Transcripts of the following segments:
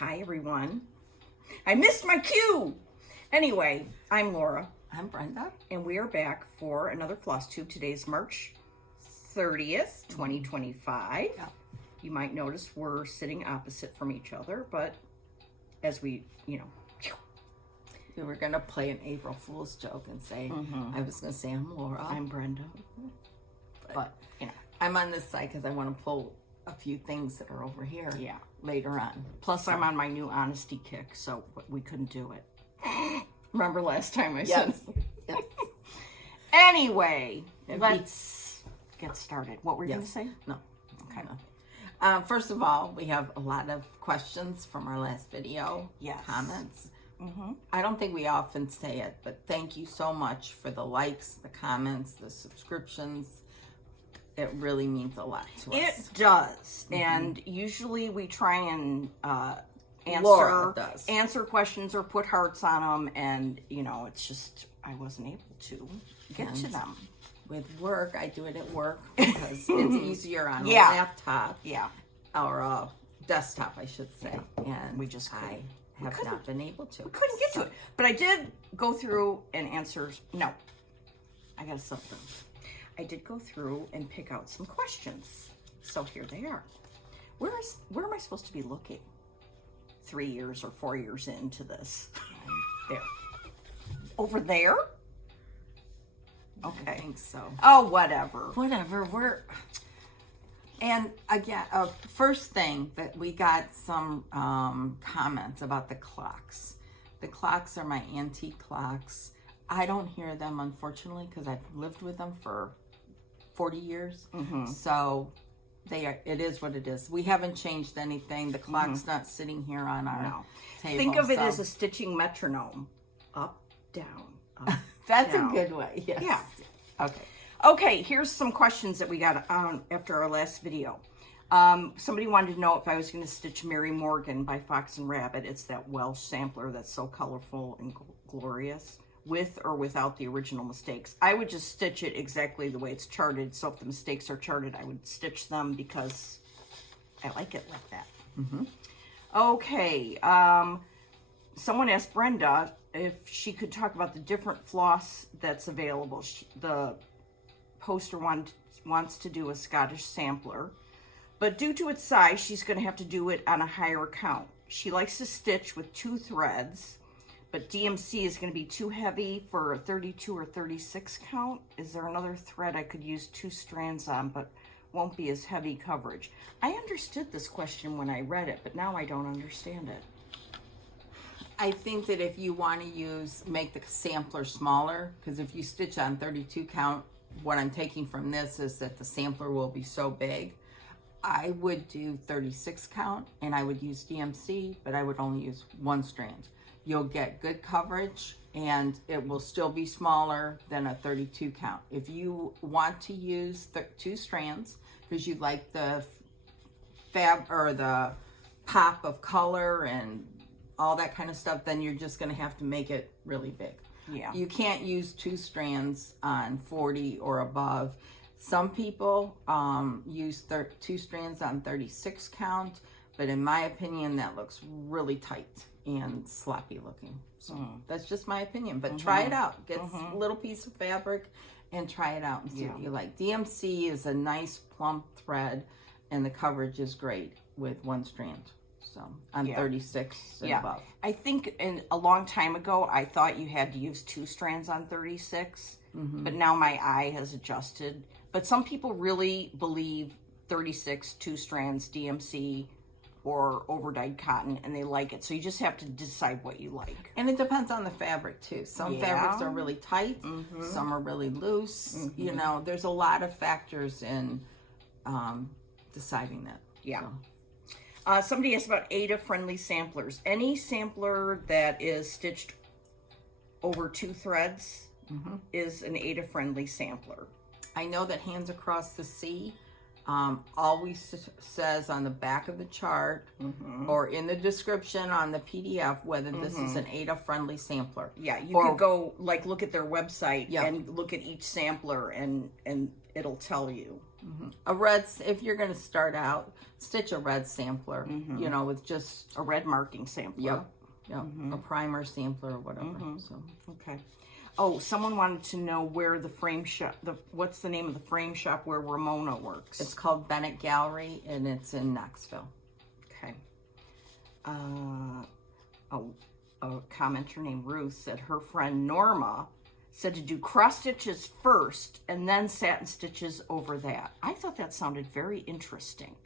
Hi, everyone. I missed my cue. Anyway, I'm Laura. I'm Brenda. And we are back for another floss tube. Today's March 30th, 2025. Yeah. You might notice we're sitting opposite from each other, but as we were going to play an April Fool's joke and say, I was going to say I'm Laura. I'm Brenda. But I'm on this side because I want to pull a few things that are over here later on. Plus, I'm on my new honesty kick, so we couldn't do it. Remember last time I said? Yes. Anyway, let's get started. What were you going to say? No. Okay. First of all, we have a lot of questions from our last video. Yes. Comments. I don't think we often say it, but thank you so much for the likes, the comments, the subscriptions. It really means a lot to us. It does. And usually we try and answer questions or put hearts on them. And, it's just, I wasn't able to get to them. With work, I do it at work because it's easier on a laptop. Yeah. Or a desktop, I should say. And we just I have not been able to. We couldn't get to it. But I did go through and answer. No. I got something. I did go through and pick out some questions. So here they are. Where am I supposed to be looking? 3 years or 4 years into this. There. Over there? Okay. I think so. Oh, whatever. Whatever. And again, first thing that we got some comments about the clocks. The clocks are my antique clocks. I don't hear them, unfortunately, because I've lived with them for 40 years. So it is what it is. We haven't changed anything. The clock's not sitting here on our table. Think of it as a stitching metronome. Up, down, up, That's down. A good way. Yes. Yeah. Okay. Okay, here's some questions that we got after our last video. Somebody wanted to know if I was going to stitch Mary Morgan by Fox and Rabbit. It's that Welsh sampler that's so colorful and glorious, with or without the original mistakes. I would just stitch it exactly the way it's charted. So if the mistakes are charted, I would stitch them because I like it like that. Okay, someone asked Brenda if she could talk about the different floss that's available. The poster wants to do a Scottish sampler, but due to its size, she's going to have to do it on a higher count. She likes to stitch with 2 threads, but DMC is going to be too heavy for a 32 or 36 count. Is there another thread I could use 2 strands on, but won't be as heavy coverage? I understood this question when I read it, but now I don't understand it. I think that if you want to make the sampler smaller, because if you stitch on 32 count, what I'm taking from this is that the sampler will be so big. I would do 36 count and I would use DMC, but I would only use 1 strand. You'll get good coverage and it will still be smaller than a 32 count. If you want to use 2 strands because you like the the pop of color and all that kind of stuff, then you're just going to have to make it really big. Yeah. You can't use 2 strands on 40 or above. Some people use 2 strands on 36 count, but in my opinion, that looks really tight and sloppy looking. So that's just my opinion, but try it out. Get a little piece of fabric and try it out and see what you like. DMC is a nice plump thread and the coverage is great with 1 strand. So on 36 and above. I think a long time ago, I thought you had to use 2 strands on 36, but now my eye has adjusted. But some people really believe 36, 2 strands, DMC, or overdyed cotton, and they like it. So you just have to decide what you like. And it depends on the fabric too. Some fabrics are really tight, some are really loose. There's a lot of factors in deciding that. Yeah. So. Somebody asked about Aida-friendly samplers. Any sampler that is stitched over 2 threads is an Aida-friendly sampler. I know that Hands Across the Sea always says on the back of the chart or in the description on the PDF whether this is an Aida-friendly sampler. Yeah, you could go look at their website and look at each sampler and it'll tell you. A red, if you're going to start out, stitch a red sampler, you know, with just a red marking sampler. Yep. A primer sampler or whatever. So Okay. Oh, someone wanted to know where the frame shop, what's the name of the frame shop where Ramona works? it's called Bennett Gallery, and it's in Knoxville. Okay. A commenter named Ruth said her friend Norma said to do cross stitches first and then satin stitches over that. I thought that sounded very interesting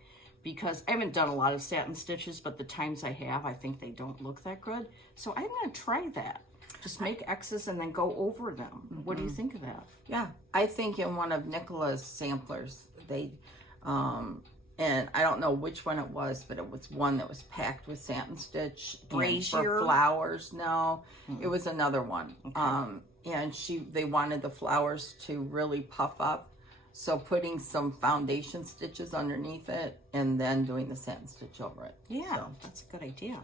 because I haven't done a lot of satin stitches, but the times I have, I think they don't look that good. So I'm going to try that. Just make X's and then go over them. What do you think of that? Yeah, I think in one of Nicola's samplers, they, and I don't know which one it was, but it was one that was packed with satin stitch. Brazier? For flowers, no, it was another one. Okay. And they wanted the flowers to really puff up. So putting some foundation stitches underneath it and then doing the satin stitch over it. Yeah, so. that's a good idea.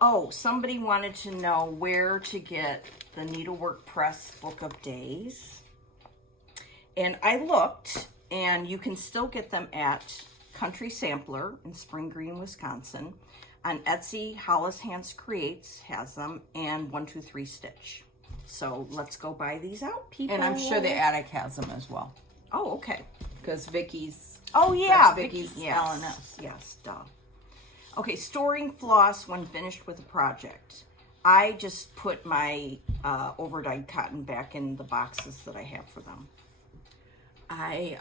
Oh, somebody wanted to know where to get the Needlework Press Book of Days. And I looked, and you can still get them at Country Sampler in Spring Green, Wisconsin. On Etsy, Hollis Hands Creates has them, and 123 Stitch. So let's go buy these out, people. And I'm sure the Attic has them as well. Oh, okay. Because Vicky's. Oh, yeah. Vicky's yes. LNS. Yes, duh. Okay, storing floss when finished with a project. I just put my overdyed cotton back in the boxes that I have for them. I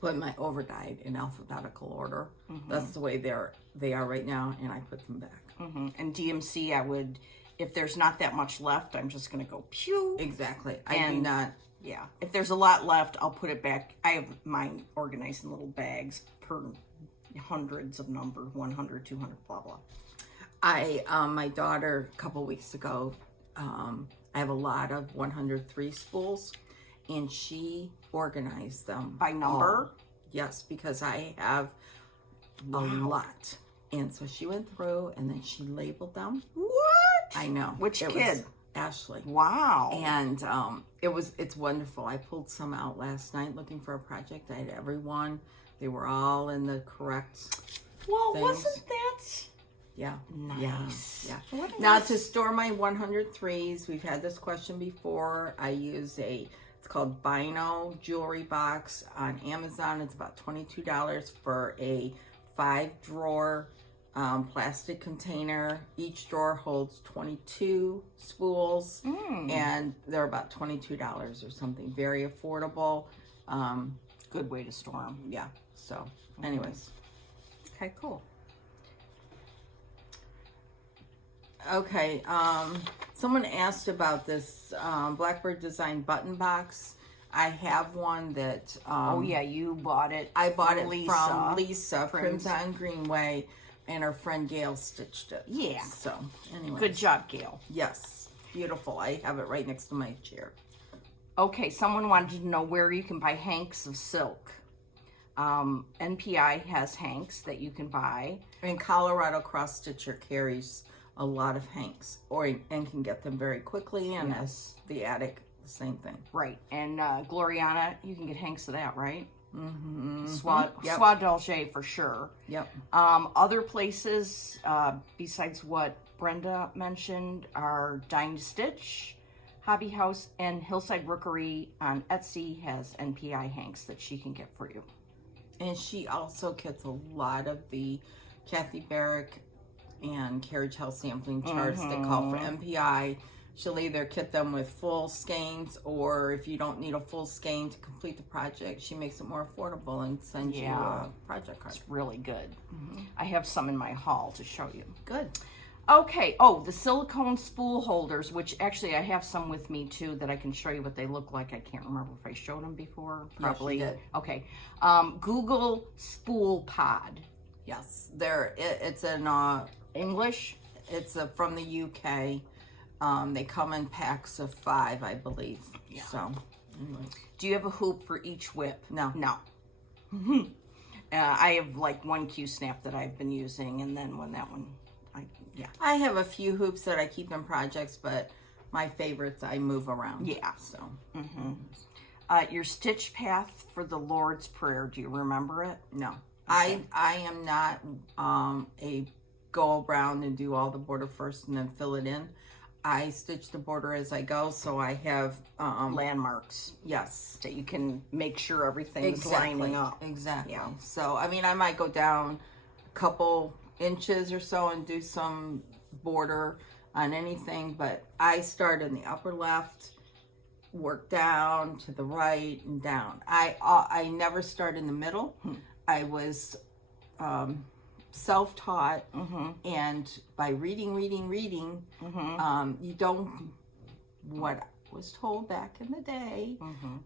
put my overdyed in alphabetical order. That's the way they are right now, and I put them back. And DMC, I would, if there's not that much left, I'm just going to go pew. Exactly. I do not. Yeah. If there's a lot left, I'll put it back. I have mine organized in little bags per hundreds of number, 100, 200, blah, blah. My daughter, a couple weeks ago, I have a lot of 103 spools, and she organized them. By number? All. Yes, because I have a lot. And so she went through, and then she labeled them. What? I know. Which kid? Ashley. Wow. And it's wonderful. I pulled some out last night looking for a project. I had everyone. They were all in the correct Well, things. wasn't that Yeah. nice? Yeah. What a Now nice- to store my 103s, we've had this question before. I use it's called Bino jewelry box on Amazon. It's about $22 for a 5-drawer plastic container. Each drawer holds 22 spools, and they're about $22 or something. Very affordable. Good way to store them. Yeah. So, anyways. Okay, cool. Okay, someone asked about this Blackbird Design button box. I have one that... oh, yeah, you bought it. I bought it Lisa. from Lisa, Crimson Greenway, and her friend Gail stitched it. Yeah. So, anyway. Good job, Gail. Yes, beautiful. I have it right next to my chair. Okay, someone wanted to know where you can buy hanks of silk. NPI has hanks that you can buy. And Colorado Cross Stitcher carries a lot of hanks, and can get them very quickly, and as the Attic, the same thing. Right, and Gloriana, you can get hanks of that, right? Mm-hmm. Soie d'Alger for sure. Yep. Other places, besides what Brenda mentioned, are Dying to Stitch, Hobby House, and Hillside Rookery on Etsy has NPI hanks that she can get for you. And she also gets a lot of the Kathy Barrick and Carriage House sampling charts that call for MPI. She'll either kit them with full skeins, or if you don't need a full skein to complete the project, she makes it more affordable and sends you a project card. It's really good. I have some in my haul to show you. Good. Okay, oh, the silicone spool holders, which actually I have some with me too that I can show you what they look like. I can't remember if I showed them before. Probably. Yes, you did. Okay. Google Spool Pod. Yes, it's in English? It's from the UK. They come in packs of 5, I believe. Yeah. So, anyways. Do you have a hoop for each whip? No. No. I have like one Q-snap that I've been using, and then when that one, I have a few hoops that I keep in projects, but my favorites I move around. Yeah. So. Your stitch path for the Lord's Prayer, do you remember it? No. Okay. I am not a go around and do all the border first and then fill it in. I stitch the border as I go, so I have Landmarks yes, that you can make sure everything's lining up. Exactly. Yeah. So I mean, I might go down a couple inches or so and do some border on anything, but I start in the upper left, work down to the right and down. I never start in the middle. I was self-taught, and by reading, you don't, what I was told back in the day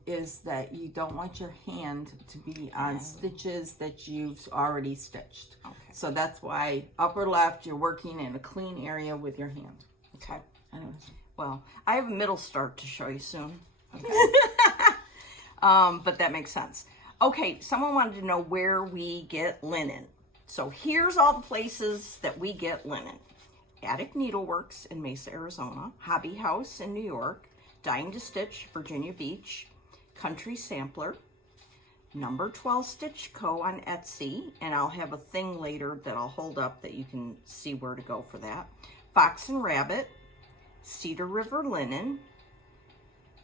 is that you don't want your hand to be on stitches that you've already stitched. Okay. So that's why upper left, you're working in a clean area with your hand. Okay. Anyways. Well, I have a middle start to show you soon. Okay. But that makes sense. Okay, someone wanted to know where we get linen. So here's all the places that we get linen. Attic Needleworks in Mesa, Arizona. Hobby House in New York. Dying to Stitch, Virginia Beach. Country Sampler. Number 12 Stitch Co. on Etsy. And I'll have a thing later that I'll hold up that you can see where to go for that. Fox and Rabbit. Cedar River Linen.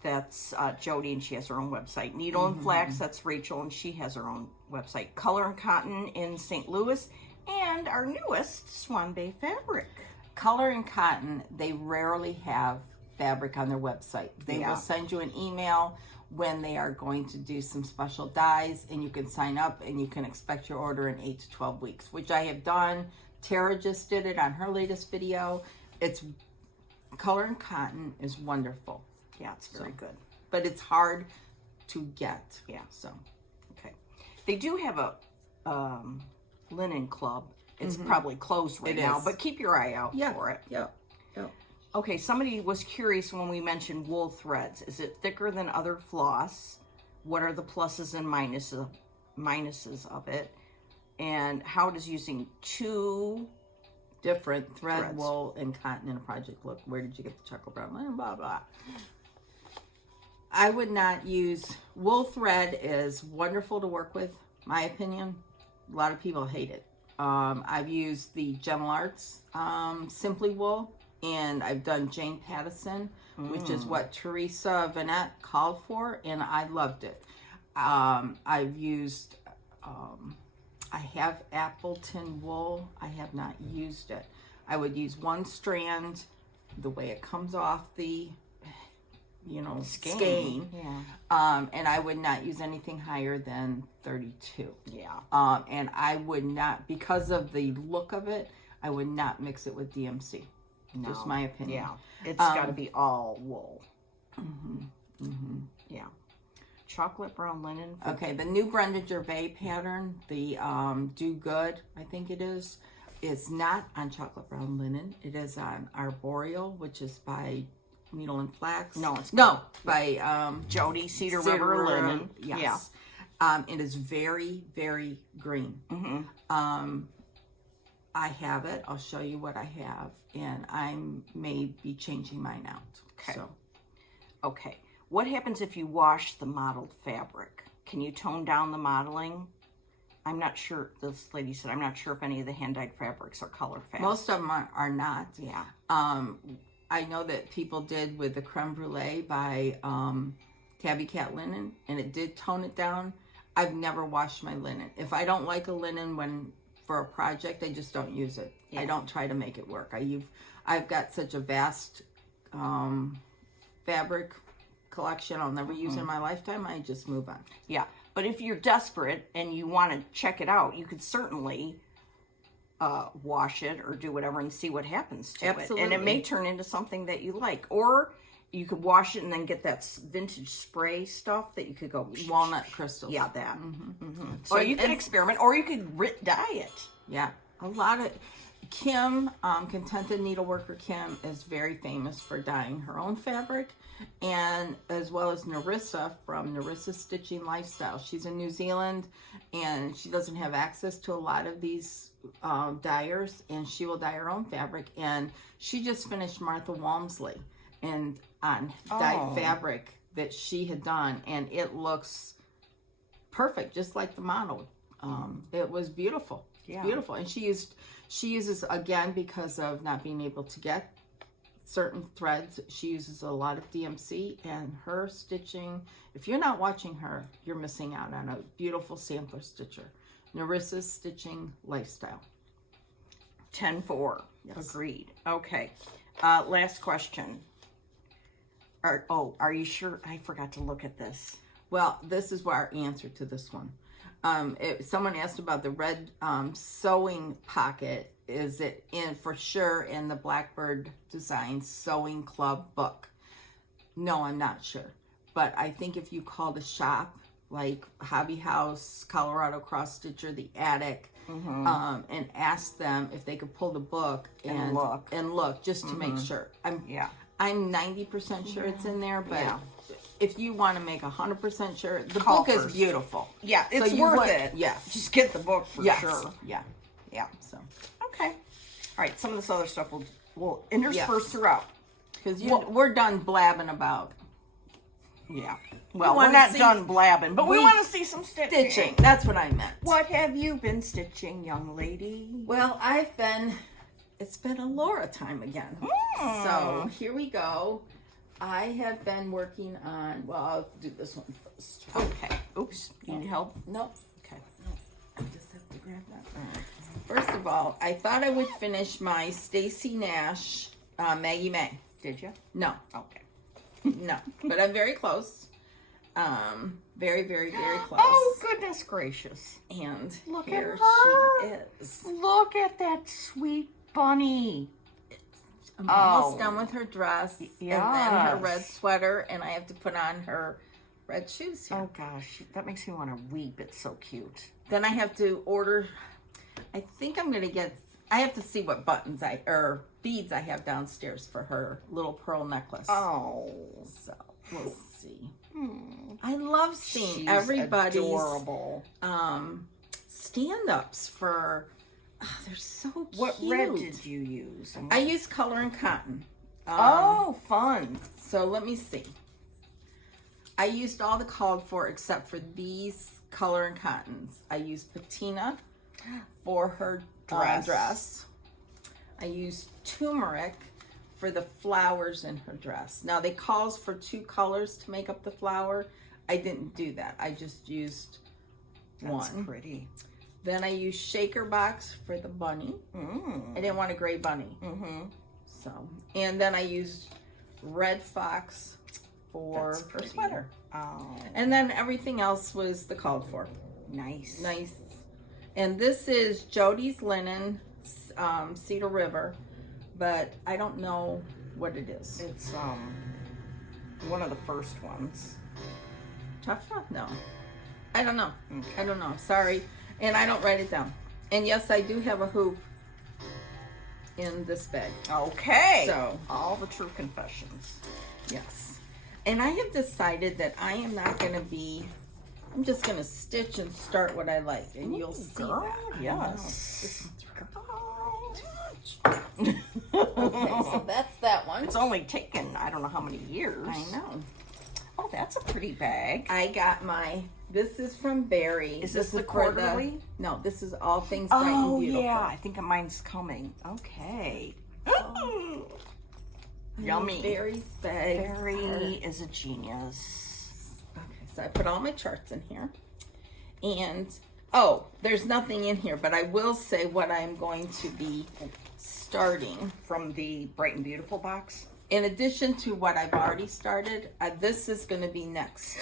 That's Jody, and she has her own website. Needle and Flax, that's Rachel, and she has her own website. Color and Cotton in St. Louis, and our newest, Swan Bay Fabric. Color and Cotton, they rarely have fabric on their website. They will send you an email when they are going to do some special dyes, and you can sign up and you can expect your order in 8 to 12 weeks, which I have done. Tara just did it on her latest video. It's Color and Cotton is wonderful. Yeah, it's very good. But it's hard to get. Yeah. So, okay. They do have a linen club. It's probably closed right now, but keep your eye out for it. Yep. Okay, somebody was curious when we mentioned wool threads. Is it thicker than other floss? What are the pluses and minuses of it? And how does using two different thread, wool, and cotton in a project look? Where did you get the chocolate brown linen? Blah, blah. I would not use, wool thread is wonderful to work with, my opinion. A lot of people hate it. I've used the Gentle Arts Simply Wool, and I've done Jane Pattison, which is what Teresa Vanette called for, and I loved it. I've used, I have Appleton wool. I have not used it. I would use one strand, the way it comes off the skein. Yeah. And I would not use anything higher than 32. Yeah. And I would not, because of the look of it, I would not mix it with DMC. No. Just my opinion. Yeah. It's got to be all wool. Yeah. Chocolate brown linen. Okay, the new Brenda Gervais pattern, the Do Good, I think it is not on chocolate brown linen. It is on Arboreal, which is by Needle and Flax. By Jody Cedar River Linen. Yes. It is very, very green. I have it. I'll show you what I have, and I may be changing mine out. Okay. So. Okay. What happens if you wash the modeled fabric? Can you tone down the modeling? I'm not sure, this lady said, I'm not sure if any of the hand-dyed fabrics are color fast. Most of them are not. Yeah. I know that people did with the Creme Brulee by Tabby Cat Linen, and it did tone it down. I've never washed my linen. If I don't like a linen for a project, I just don't use it. Yeah. I don't try to make it work. I've got such a vast fabric collection I'll never use in my lifetime. I just move on. Yeah, but if you're desperate and you want to check it out, you could certainly wash it or do whatever and see what happens to it. And it may turn into something that you like. Or you could wash it and then get that vintage spray stuff that you could go... Walnut crystals. Yeah, that. So you could experiment, or you could dye it. Yeah, a lot of... Kim, Contented Needleworker Kim, is very famous for dyeing her own fabric, and as well as Narissa from Narissa Stitching Lifestyle. She's in New Zealand, and she doesn't have access to a lot of these dyers, and she will dye her own fabric. And she just finished Martha Walmsley and on dyed fabric, that she had done, and it looks perfect, just like the model. It was beautiful. Yeah. Beautiful. And she uses, again, because of not being able to get certain threads, she uses a lot of DMC, and her stitching, if you're not watching her, you're missing out on a beautiful sampler stitcher. Narissa's Stitching Lifestyle. 10-4. Yes. Agreed. Okay. Last question. Are you sure? I forgot to look at this. Well, this is our answer to this one. Someone asked about the red sewing pocket. Is it for sure in the Blackbird Design Sewing Club book? No, I'm not sure. But I think if you call the shop, like Hobby House, Colorado Cross Stitcher, The Attic, and ask them if they could pull the book and look just to make sure. I'm 90% sure it's in there, but if you want to make 100% sure, the book is beautiful. Yeah, it's worth it. Yeah, just get the book for sure. Yeah. So okay, all right. Some of this other stuff we'll intersperse throughout because we're done blabbing about. Yeah. Well, we're not done blabbing, but we want to see some stitching. That's what I meant. What have you been stitching, young lady? Well, it's been a Laura time again. So here we go. I have been working on, well, I'll do this one first. Okay. Oops. You need help? Nope. Okay. No. I just have to grab that. First of all, I thought I would finish my Stacy Nash Maggie May. Did you? No. Okay. No, but I'm very close. Very, very, very close. Oh, goodness gracious. And look here at her. she is. Look at that sweet bunny. I'm almost done with her dress. Yes. And then her red sweater, and I have to put on her red shoes here. Oh, gosh. That makes me want to weep. It's so cute. Then I have to order, I think I'm going to get, I have to see what beads I have downstairs for her little pearl necklace. Oh. So we'll see. I love seeing everybody's adorable stand-ups for, they're so cute. What red did you use? I use Color and Cotton. Fun. So let me see. I used all the called for except for these Color and Cottons. I used Patina for her dress. I used turmeric for the flowers in her dress. Now they calls for 2 colors to make up the flower. I didn't do that. I just used one. That's pretty. Then I used Shaker Box for the bunny. I didn't want a gray bunny. So, and then I used Red Fox for her sweater. Oh. And then everything else was the called for. Nice. Nice. And this is Jody's Linen, Cedar River, but I don't know what it is. It's one of the first ones. Tuffa? No. I don't know. Okay. I don't know. Sorry. And I don't write it down. And yes, I do have a hoop in this bag. Okay. So, all the true confessions. yes. And I have decided that I am not going to be, I'm just going to stitch and start what I like. And you'll see that. Yes. Okay, so that's that one. It's only taken, I don't know how many years. I know. Oh, that's a pretty bag. I got this is from Barry. Is this the quarterly? No, this is All Things Bright and Beautiful. Yeah, I think mine's coming. Okay. Ooh. Yummy. Barry's bag. Barry is a genius. Okay, so I put all my charts in here. And, there's nothing in here, but I will say what I'm going to be starting. From the Bright and Beautiful box? In addition to what I've already started, this is going to be next.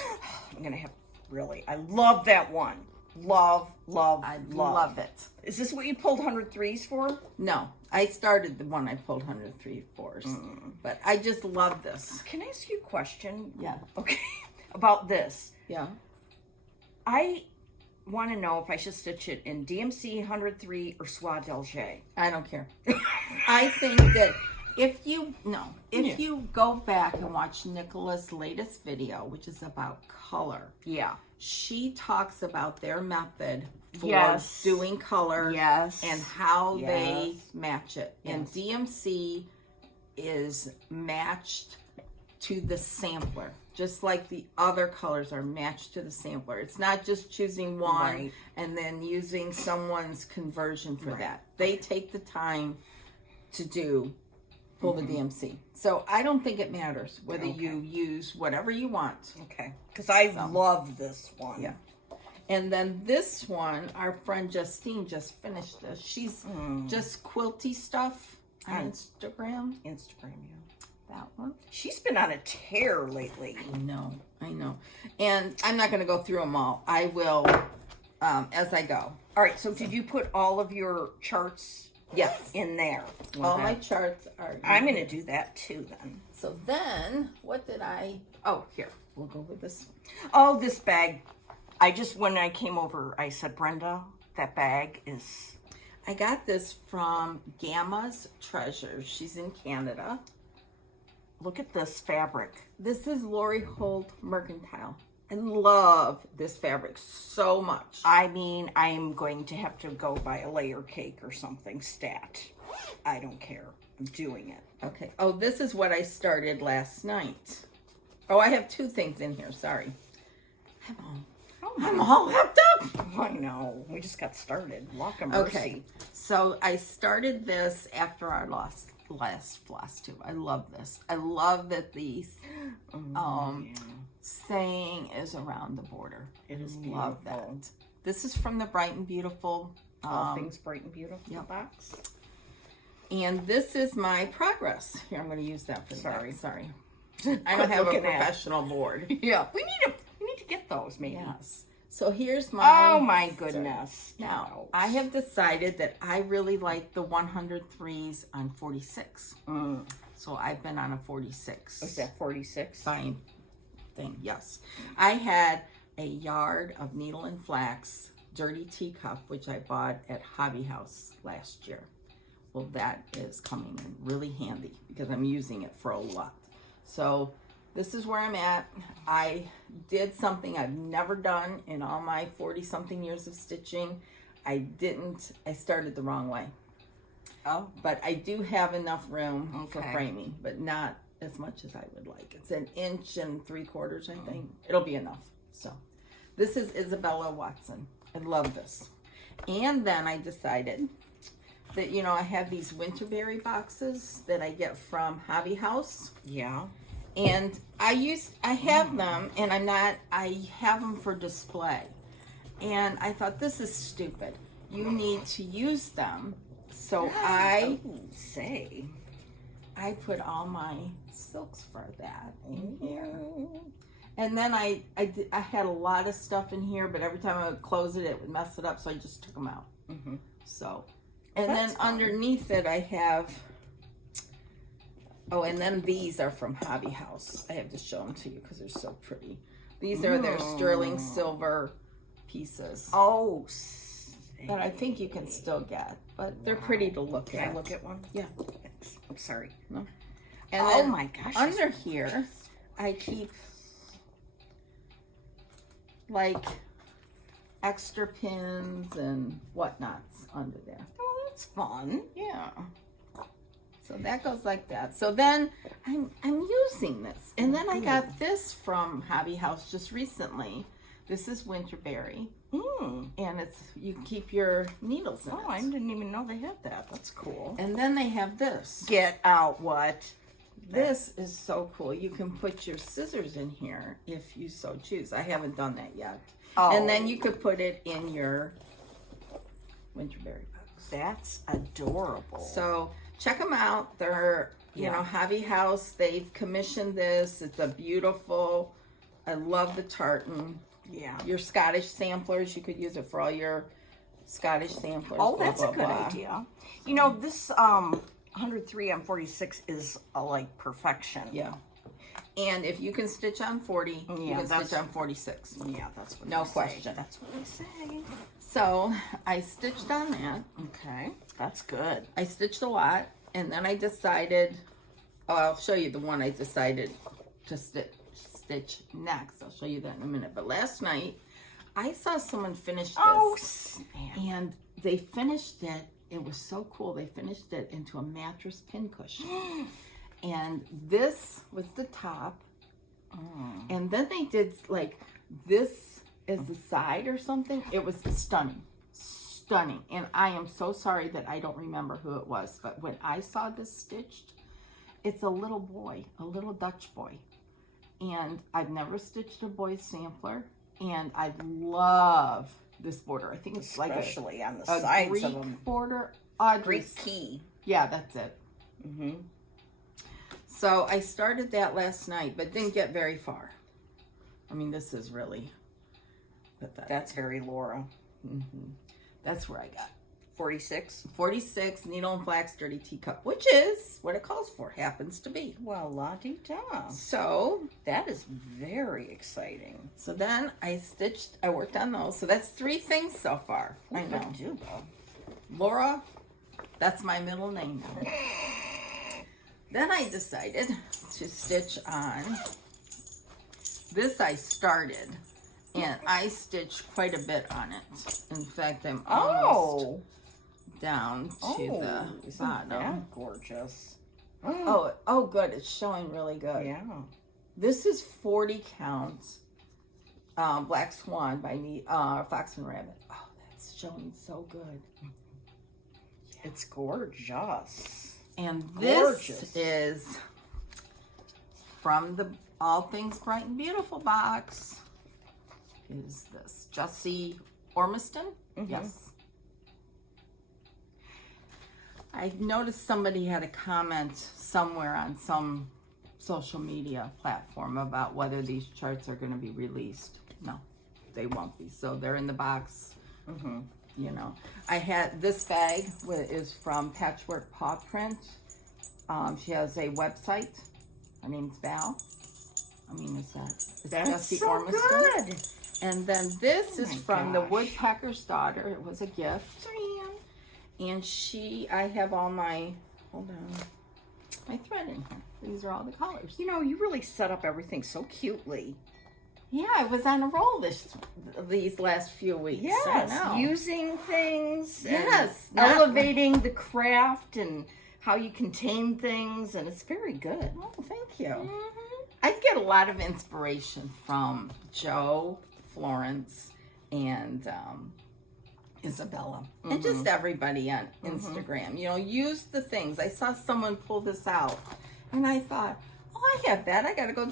I'm going to have, really, I love that one. Love it. Is this what you pulled 100 threes for? No, I started the one I pulled 103 fours, but I just love this. Can I ask you a question? Yeah. Okay. About this. Yeah. I want to know if I should stitch it in DMC 103 or Soie d'Alger. I don't care. I think that if you go back and watch Nicola's latest video, which is about color, she talks about their method for doing color and how they match it. And DMC is matched to the sampler. just like the other colors are matched to the sampler. It's not just choosing one Right. and then using someone's conversion for that. They take the time to pull the DMC. So I don't think it matters whether you use whatever you want. Okay. Because I love this one. Yeah. And then this one, our friend Justine just finished this. She's just quilty stuff on Instagram. Instagram, yeah. That one. She's been on a tear lately. I know. And I'm not going to go through them all. I will as I go. All right, so did you put all of your charts Yes. in there? All my charts are... I'm going to do that too then. So then, what did I... Oh, here. We'll go with this. Oh, this bag. When I came over, I said, Brenda, that bag is... I got this from Gamma's Treasures. She's in Canada. Look at this fabric. This is Lori Holt Mercantile. I love this fabric so much. I mean, I'm going to have to go buy a layer cake or something stat. I don't care. I'm doing it. Okay. Oh, this is what I started last night. Oh, I have two things in here. Sorry. I'm all hooked up. I know. We just got started. Lock 'em mercy. Okay. So I started this after our last floss tube. I love this. I love that these saying is around the border. It is Love beautiful. that. This is from the Bright and Beautiful. All things bright and beautiful box. And this is my progress. Here, I'm going to use that for the Sorry. back. Sorry. I don't have a looking at. professional board. Yeah, we need to get those maybe. Yes. So here's my... Oh my goodness. Now, I have decided that I really like the 103s on 46. So I've been on a 46. Was that 46? Fine thing, yes. I had a yard of needle and flax dirty teacup, which I bought at Hobby House last year. Well, that is coming in really handy because I'm using it for a lot. So this is where I'm at. I did something I've never done in all my 40-something years of stitching. I started the wrong way. Oh. But I do have enough room for Okay. framing, but not as much as I would like. It's 1 3/4 inches, I think. It'll be enough. So this is Isabella Watson. I love this. And then I decided that, I have these Winterberry boxes that I get from Hobby House. Yeah. And I have them, and I have them for display. And I thought, this is stupid. You need to use them. So I put all my silks for that in here. And then I had a lot of stuff in here, but every time I would close it, it would mess it up, so I just took them out. So, and That's then fun. underneath it, I have... Oh, and then these are from Hobby House. I have to show them to you because they're so pretty. These are their sterling silver pieces Oh. that I think you can still get, but they're pretty to look Can at. I look at one? Yeah. I'm sorry. No. And Oh then my gosh. under here, I keep like extra pins and whatnots under there. Oh, that's fun. Yeah. So that goes like that. So then I'm using this. And then I got this from Hobby House just recently. This is Winterberry. And you can keep your needles in it. Oh, I didn't even know they had that. That's cool. And then they have this. Get out what? This is so cool. You can put your scissors in here if you so choose. I haven't done that yet. Oh. And then you could put it in your Winterberry box. That's adorable. So check them out. They're, you know, Hobby House. They've commissioned this. It's a beautiful, I love the tartan. Yeah. Your Scottish samplers, you could use it for all your Scottish samplers. Oh, blah, that's blah, a good blah. idea. You know, this 103 on 46 is like perfection. Yeah. And if you can stitch on 40, you can stitch on 46. Yeah, that's what No they question. Say. That's what they say. So I stitched on that. Okay, that's good. I stitched a lot, and then I decided, I'll show you the one I decided to stitch next. I'll show you that in a minute. But last night, I saw someone finish this. Oh, snap. And they finished it. It was so cool. They finished it into a mattress pincushion. And this was the top. And then they did like this as the side or something. It was stunning. Stunning. And I am so sorry that I don't remember who it was. But when I saw this stitched, it's a little boy, a little Dutch boy. And I've never stitched a boy's sampler. And I love this border. I think it's especially like on the sides Greek of them. Border. Greek key. Yeah, that's it. So I started that last night, but didn't get very far. I mean, this is really pathetic. That's very Laura. That's where I got 46. 46 needle and flax dirty teacup, which is what it calls for, happens to be. Well, la-di-da. So that is very exciting. So then I worked on those. So that's 3 things so far. I know. Good do, Bob. Laura, that's my middle name now. Then I decided to stitch on this. I started, and I stitched quite a bit on it. In fact, I'm almost down to the bottom. That gorgeous. Oh, good. It's showing really good. Yeah. This is 40 count Black Swan by me, Fox and Rabbit. Oh, that's showing so good. It's gorgeous. And this is from the All Things Bright and Beautiful box. Is this Jessie Ormiston? Yes. I've noticed somebody had a comment somewhere on some social media platform about whether these charts are going to be released. No, they won't be. So they're in the box. You know, I had this bag is from Patchwork Paw Print. She has a website. Her name's Val. I mean, That's Jessie so Ormiston. good. And then this is from the Woodpecker's Daughter. It was a gift. And I have all my, hold on, my thread in here. These are all the colors. You know, you really set up everything so cutely. Yeah, I was on a roll these last few weeks. Yes, I know. using things. Yes, and elevating the craft and how you contain things, and it's very good. Oh, thank you. I get a lot of inspiration from Joe, Florence, and Isabella, and just everybody on Instagram. You know, use the things. I saw someone pull this out, and I thought, oh, I have that. I got to go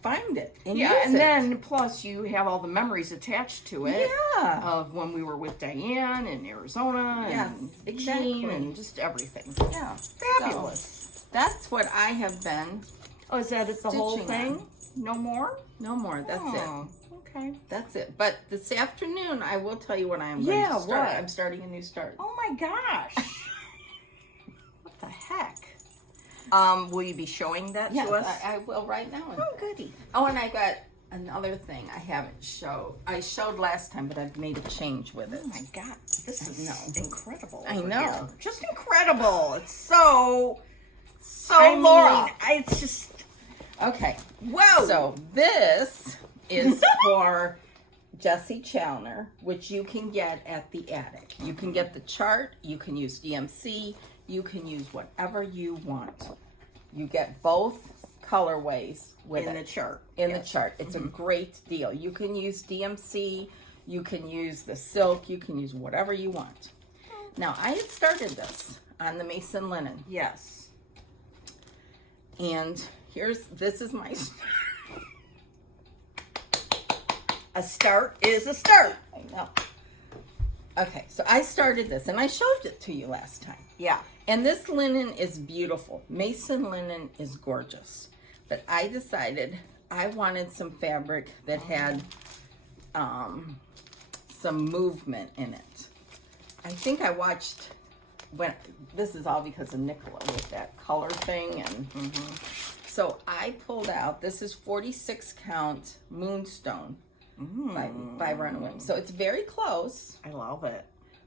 find it and use and it. then plus you have all the memories attached to it. Yeah. Of when we were with Diane in Arizona. Yes, and exactly. Jean and just everything. Yeah. Fabulous. So, that's what I have been. Oh, is that the whole stitching thing? on. No more? No more. That's Oh, okay. That's it. But this afternoon, I will tell you what I am going to start. what? I'm starting a new start. Oh my gosh. What the heck? Will you be showing that Yes, to us? I will right now. Oh, goody. Oh, and I got another thing I haven't showed. I showed last time, but I've made a change with it. Oh my God. This is incredible. I over know. here. Just incredible. It's so Laura. It's just, Okay. whoa. So this is for Jessie Chalner, which you can get at the attic. You can get the chart. You can use DMC. You can use whatever you want. You get both colorways with in it. the chart. In the chart. It's a great deal. You can use DMC. You can use the silk. You can use whatever you want. Now, I had started this on the Mason linen. Yes. And this is my A start is a start. I know. Okay, so I started this, and I showed it to you last time. Yeah. And this linen is beautiful. Mason linen is gorgeous. But I decided I wanted some fabric that had some movement in it. I think I watched, this is all because of Nicola with that color thing. And so I pulled out, this is 46 count Moonstone by Runaway. So it's very close. I love it.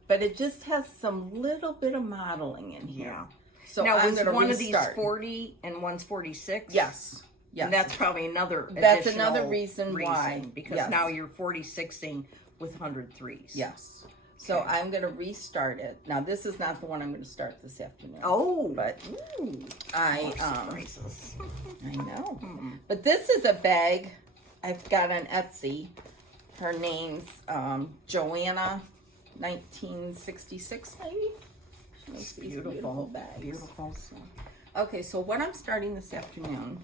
But it just has some little bit of modeling in here. Yeah. So Now, I'm was gonna one restart. of these 40 and one's 46? Yes. Yes. And that's probably another That's additional another reason why. Because Yes. now you're 46ing with 103s. Yes. So I'm going to restart it. Now, this is not the one I'm going to start this afternoon. Oh, but ooh, I surprises. I know. But this is a bag I've got on Etsy. Her name's Joanna, 1966 maybe. She makes these beautiful bags. Beautiful. Okay, so what I'm starting this afternoon,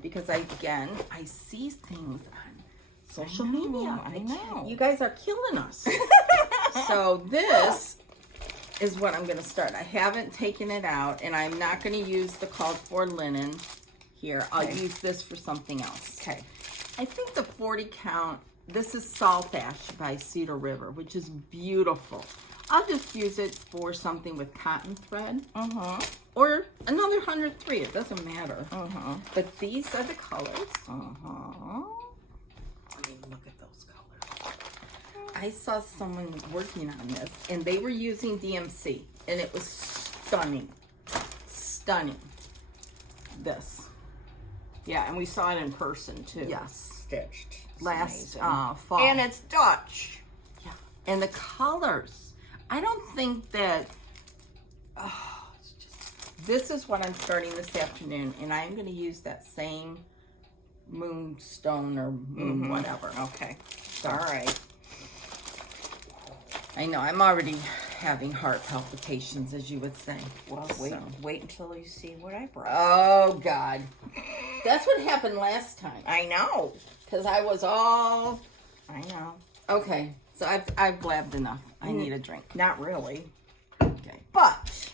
because I see things on social media. I know. You guys are killing us. So this is what I'm going to start. I haven't taken it out, and I'm not going to use the called for linen here. I'll use this for something else. Okay. I think the 40 count, this is Salt Ash by Cedar River, which is beautiful. I'll just use it for something with cotton thread. Or another 103, it doesn't matter. But these are the colors. I mean, look at those colors. I saw someone working on this, and they were using DMC, and it was stunning. Stunning. This. Yeah, and we saw it in person too. Yes. Stitched. It's Last amazing. fall. And it's Dutch. Yeah. And the colors. I don't think that... This is what I'm starting this afternoon, and I'm going to use that same moonstone or moon whatever. Okay. All right. I know, I'm already having heart palpitations, as you would say. Well, wait until you see what I brought. Oh, God. That's what happened last time. I know. Because I was all... I know. Okay, so I've blabbed enough. I need a drink. Not really. Okay. But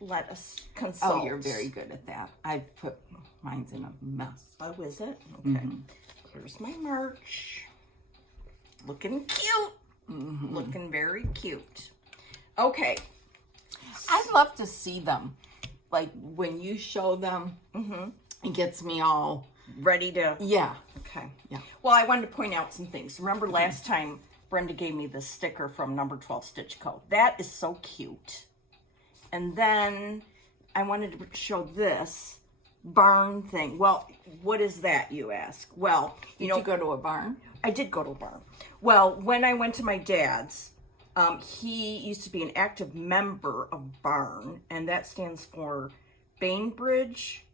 let us consult. Oh, you're very good at that. I put mine's in a mess. Oh, is it? Okay. Here's my merch. Looking cute. Looking very cute. Okay. I'd love to see them. Like, when you show them, it gets me all... Ready to... Yeah. Okay. Yeah. Well, I wanted to point out some things. Remember last time Brenda gave me this sticker from number 12 Stitch Co. That is so cute. And then I wanted to show this barn thing. Well, what is that, you ask? Well, Did you go to a barn? I did go to a barn. Well, when I went to my dad's, he used to be an active member of Barn, and that stands for Bainbridge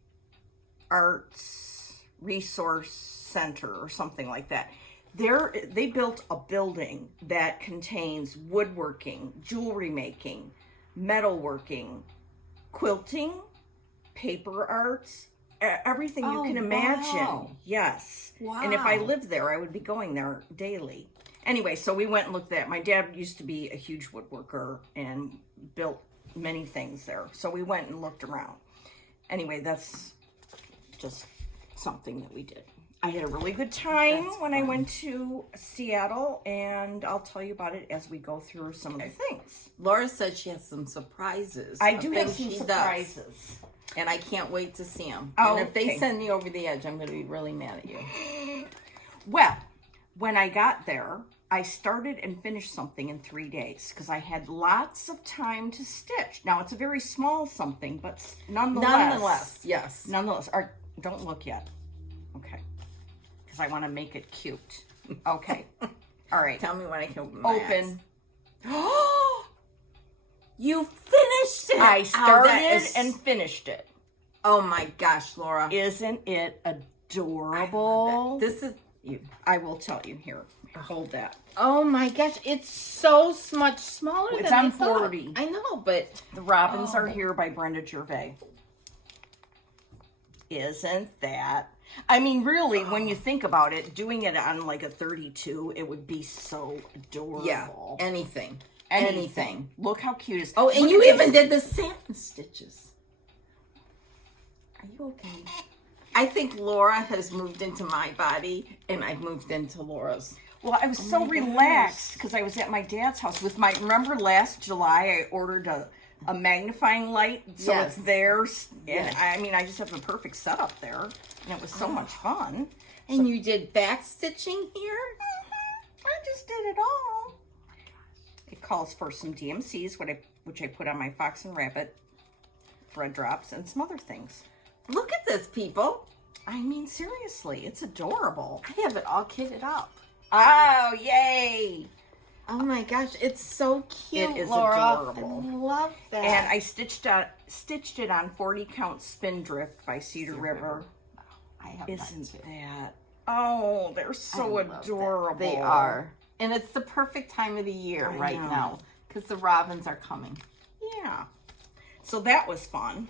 Arts Resource Center or something like that. They built a building that contains woodworking, jewelry making, metalworking, quilting, paper arts, everything you can imagine. Wow. Yes. Wow. And if I lived there, I would be going there daily. Anyway, so we went and looked at it. My dad used to be a huge woodworker and built many things there. So we went and looked around. Anyway, that's just something that we did. I had a really good time when I went to Seattle, and I'll tell you about it as we go through some of the things. Laura said she has some surprises. I do have some surprises. And I can't wait to see them. Oh, and if they okay. send me over the edge, I'm going to be really mad at you. Well, when I got there, I started and finished something in 3 days because I had lots of time to stitch. Now, it's a very small something, but nonetheless. Yes. Nonetheless. Don't look yet. Okay. Because I want to make it cute. Okay. All right. Tell me when I can open. Oh! You finished it! I started and finished it. Oh my gosh, Laura. Isn't it adorable? This is... I will tell you here. Hold that. Oh my gosh, it's so much smaller It's than on I thought. 40. I know, but... The Robins Are Here by Brenda Gervais. Isn't that... I mean, really, when you think about it, doing it on like a 32, it would be so adorable. Yeah, anything. Look how cute it is. Oh, and Look you at even this. did the salmon stitches. Are you okay? I think Laura has moved into my body, and I've moved into Laura's. Well, I was so relaxed because I was at my dad's house with my... Remember last July, I ordered a magnifying light, so Yes. it's there. And Yes. I mean, I just have the perfect setup there, and it was so much fun. And you did back stitching here? I just did it all. It calls for some DMCs, which I put on my Fox and Rabbit thread drops, and some other things. Look at this, people. I mean, seriously, it's adorable. I have it all kitted up. Oh, yay! Oh my gosh, it's so cute, It is Laura. adorable. I love that. And I stitched it on 40 Count Spindrift by Cedar River. Wow, I have Isn't that too. that? Oh, they're so I love adorable. that. They are. And it's the perfect time of the year I right know. now because the robins are coming. Yeah. So that was fun.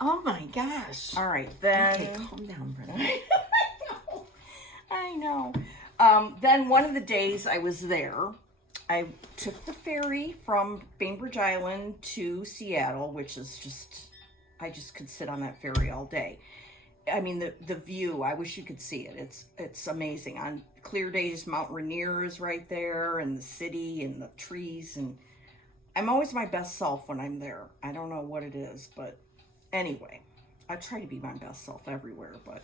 Oh my gosh. All right, then. Okay, calm down, Brenda. I know. Then one of the days I was there, I took the ferry from Bainbridge Island to Seattle, which is just, I just could sit on that ferry all day. I mean, the view, I wish you could see it. It's amazing. On clear days, Mount Rainier is right there, and the city, and the trees, and I'm always my best self when I'm there. I don't know what it is, but anyway, I try to be my best self everywhere, but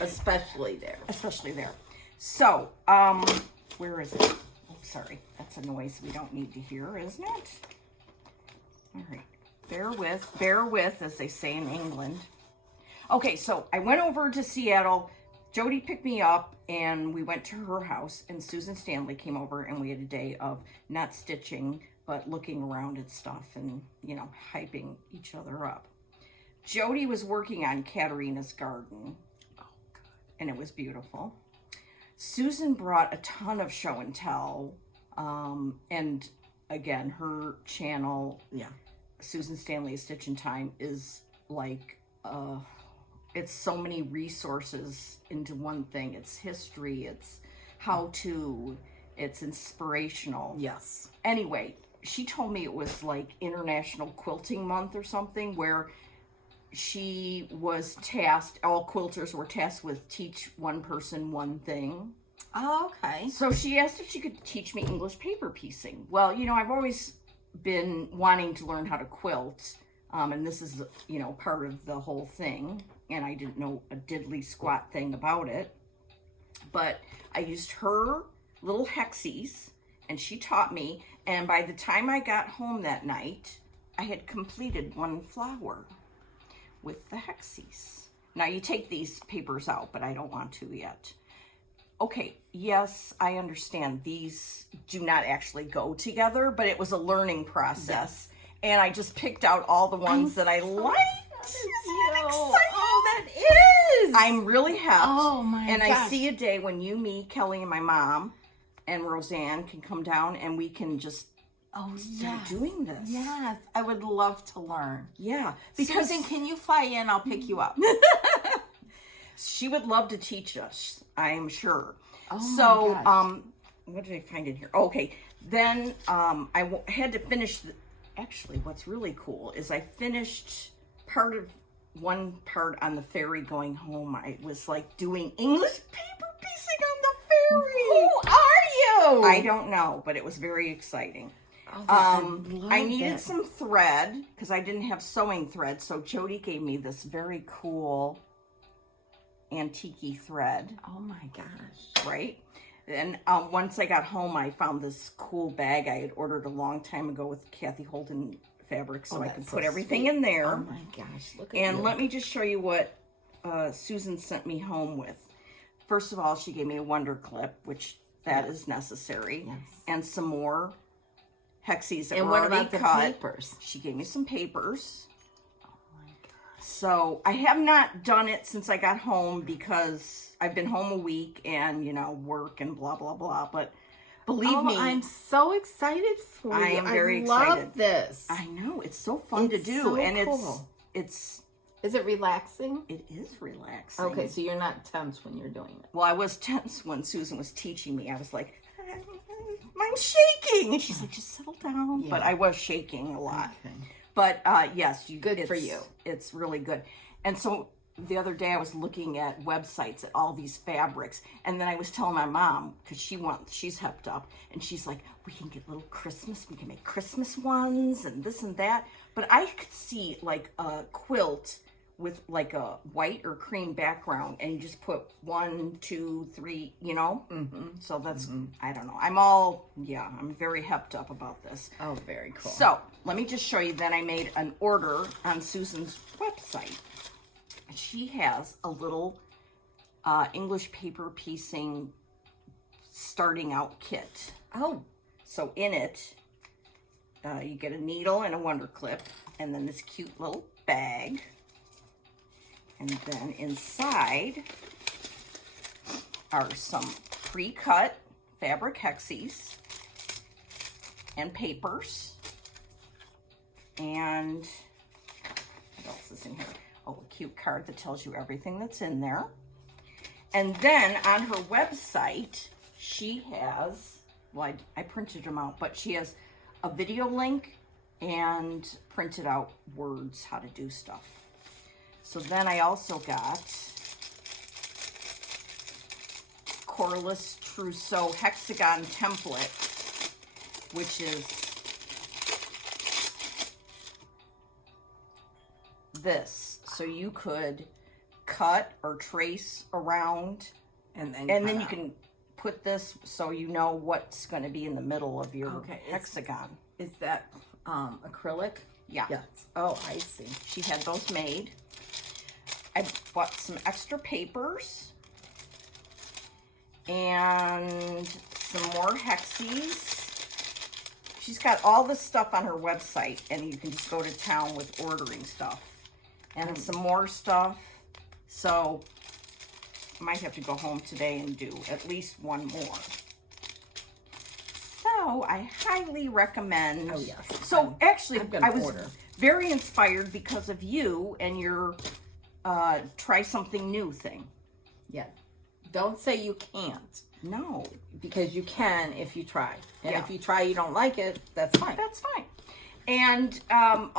Especially there. especially there. So, where is it? Oh, sorry. That's a noise we don't need to hear, isn't it? All right. Bear with, as they say in England. Okay, so I went over to Seattle. Jody picked me up, and we went to her house, and Susan Stanley came over, and we had a day of not stitching, but looking around at stuff and, you know, hyping each other up. Jody was working on Katerina's garden, and it was beautiful. Susan brought a ton of show and tell, and again, her channel, Susan Stanley's Stitch in Time, is like, it's so many resources into one thing. It's history, it's how-to, it's inspirational. Yes. Anyway, she told me it was like International Quilting Month or something, where she was tasked, all quilters were tasked with teach one person one thing. Oh, okay. So she asked if she could teach me English paper piecing. Well, you know, I've always been wanting to learn how to quilt, and this is, you know, part of the whole thing, and I didn't know a diddly squat thing about it. But I used her little hexies, and she taught me, and by the time I got home that night, I had completed one flower with the hexies. Now you take these papers out, but I don't want to yet. Okay, yes, I understand these do not actually go together, but it was a learning process. Yes. And I just picked out all the ones that I liked. Isn't that exciting? Oh, that is! I'm really happy. Oh my And gosh. I see a day when you, me, Kelly, and my mom, and Roseanne can come down and we can just start doing this. Yes, I would love to learn. Yeah. Because Susan, can you fly in? I'll pick you up. She would love to teach us, I'm sure. Oh so, my gosh. what did I find in here? Okay, then I had to finish. Actually, what's really cool is I finished one part on the ferry going home. I was like doing English paper piecing on the ferry. Who are you? I don't know, but it was very exciting. Oh, I needed some thread because I didn't have sewing thread, so Jody gave me this very cool antique thread. Oh my gosh. Right? And once I got home, I found this cool bag I had ordered a long time ago with Kathy Holden fabric, so I could put everything in there. Oh my gosh, look at And you. let me just show you what Susan sent me home with. First of all, she gave me a wonder clip, which that is necessary. Yes. And some more hexies that And were what already about the cut. papers? She gave me some papers. Oh my gosh. So I have not done it since I got home because I've been home a week and, you know, work and blah, blah, blah. But believe me, I'm so excited for you. I am very love excited. this. I know, it's so fun to do. So And cool. it's Is it relaxing? it is relaxing. Okay, so you're not tense when you're doing it. Well, I was tense when Susan was teaching me. I was like, I'm shaking. And she's like, just settle down. Yeah. But I was shaking a lot. Okay. But yes, Good for you. It's really good. And so the other day I was looking at websites at all these fabrics, and then I was telling my mom because she's hepped up, and she's like, we can get little Christmas, we can make Christmas ones and this and that. But I could see like a quilt with like a white or cream background, and you just put 1, 2, 3, you know. So that's I don't know. I'm very hepped up about this. Oh, very cool. So let me just show you. Then I made an order on Susan's website. She has a little English paper piecing starting out kit. Oh, So in it, you get a needle and a wonder clip, and then this cute little bag. And then inside are some pre-cut fabric hexes and papers. And what else is in here? Oh, a cute card that tells you everything that's in there. And then on her website, she has, well, I printed them out, but she has a video link and printed out words, how to do stuff. So then I also got Corliss Trousseau hexagon template, which is this. So you could cut or trace around, and then you can put this so you know what's going to be in the middle of your hexagon. Is that acrylic? Yeah. Yes. Oh, I see. She had those made. I bought some extra papers and some more hexes. She's got all this stuff on her website, and you can just go to town with ordering stuff. And some more stuff. So I might have to go home today and do at least one more. So I highly recommend. Oh, yes. So actually, I was order. very inspired because of you and your try something new thing. Yeah. Don't say you can't. No. Because you can if you try. And Yeah. if you try you don't like it, that's fine. That's fine. And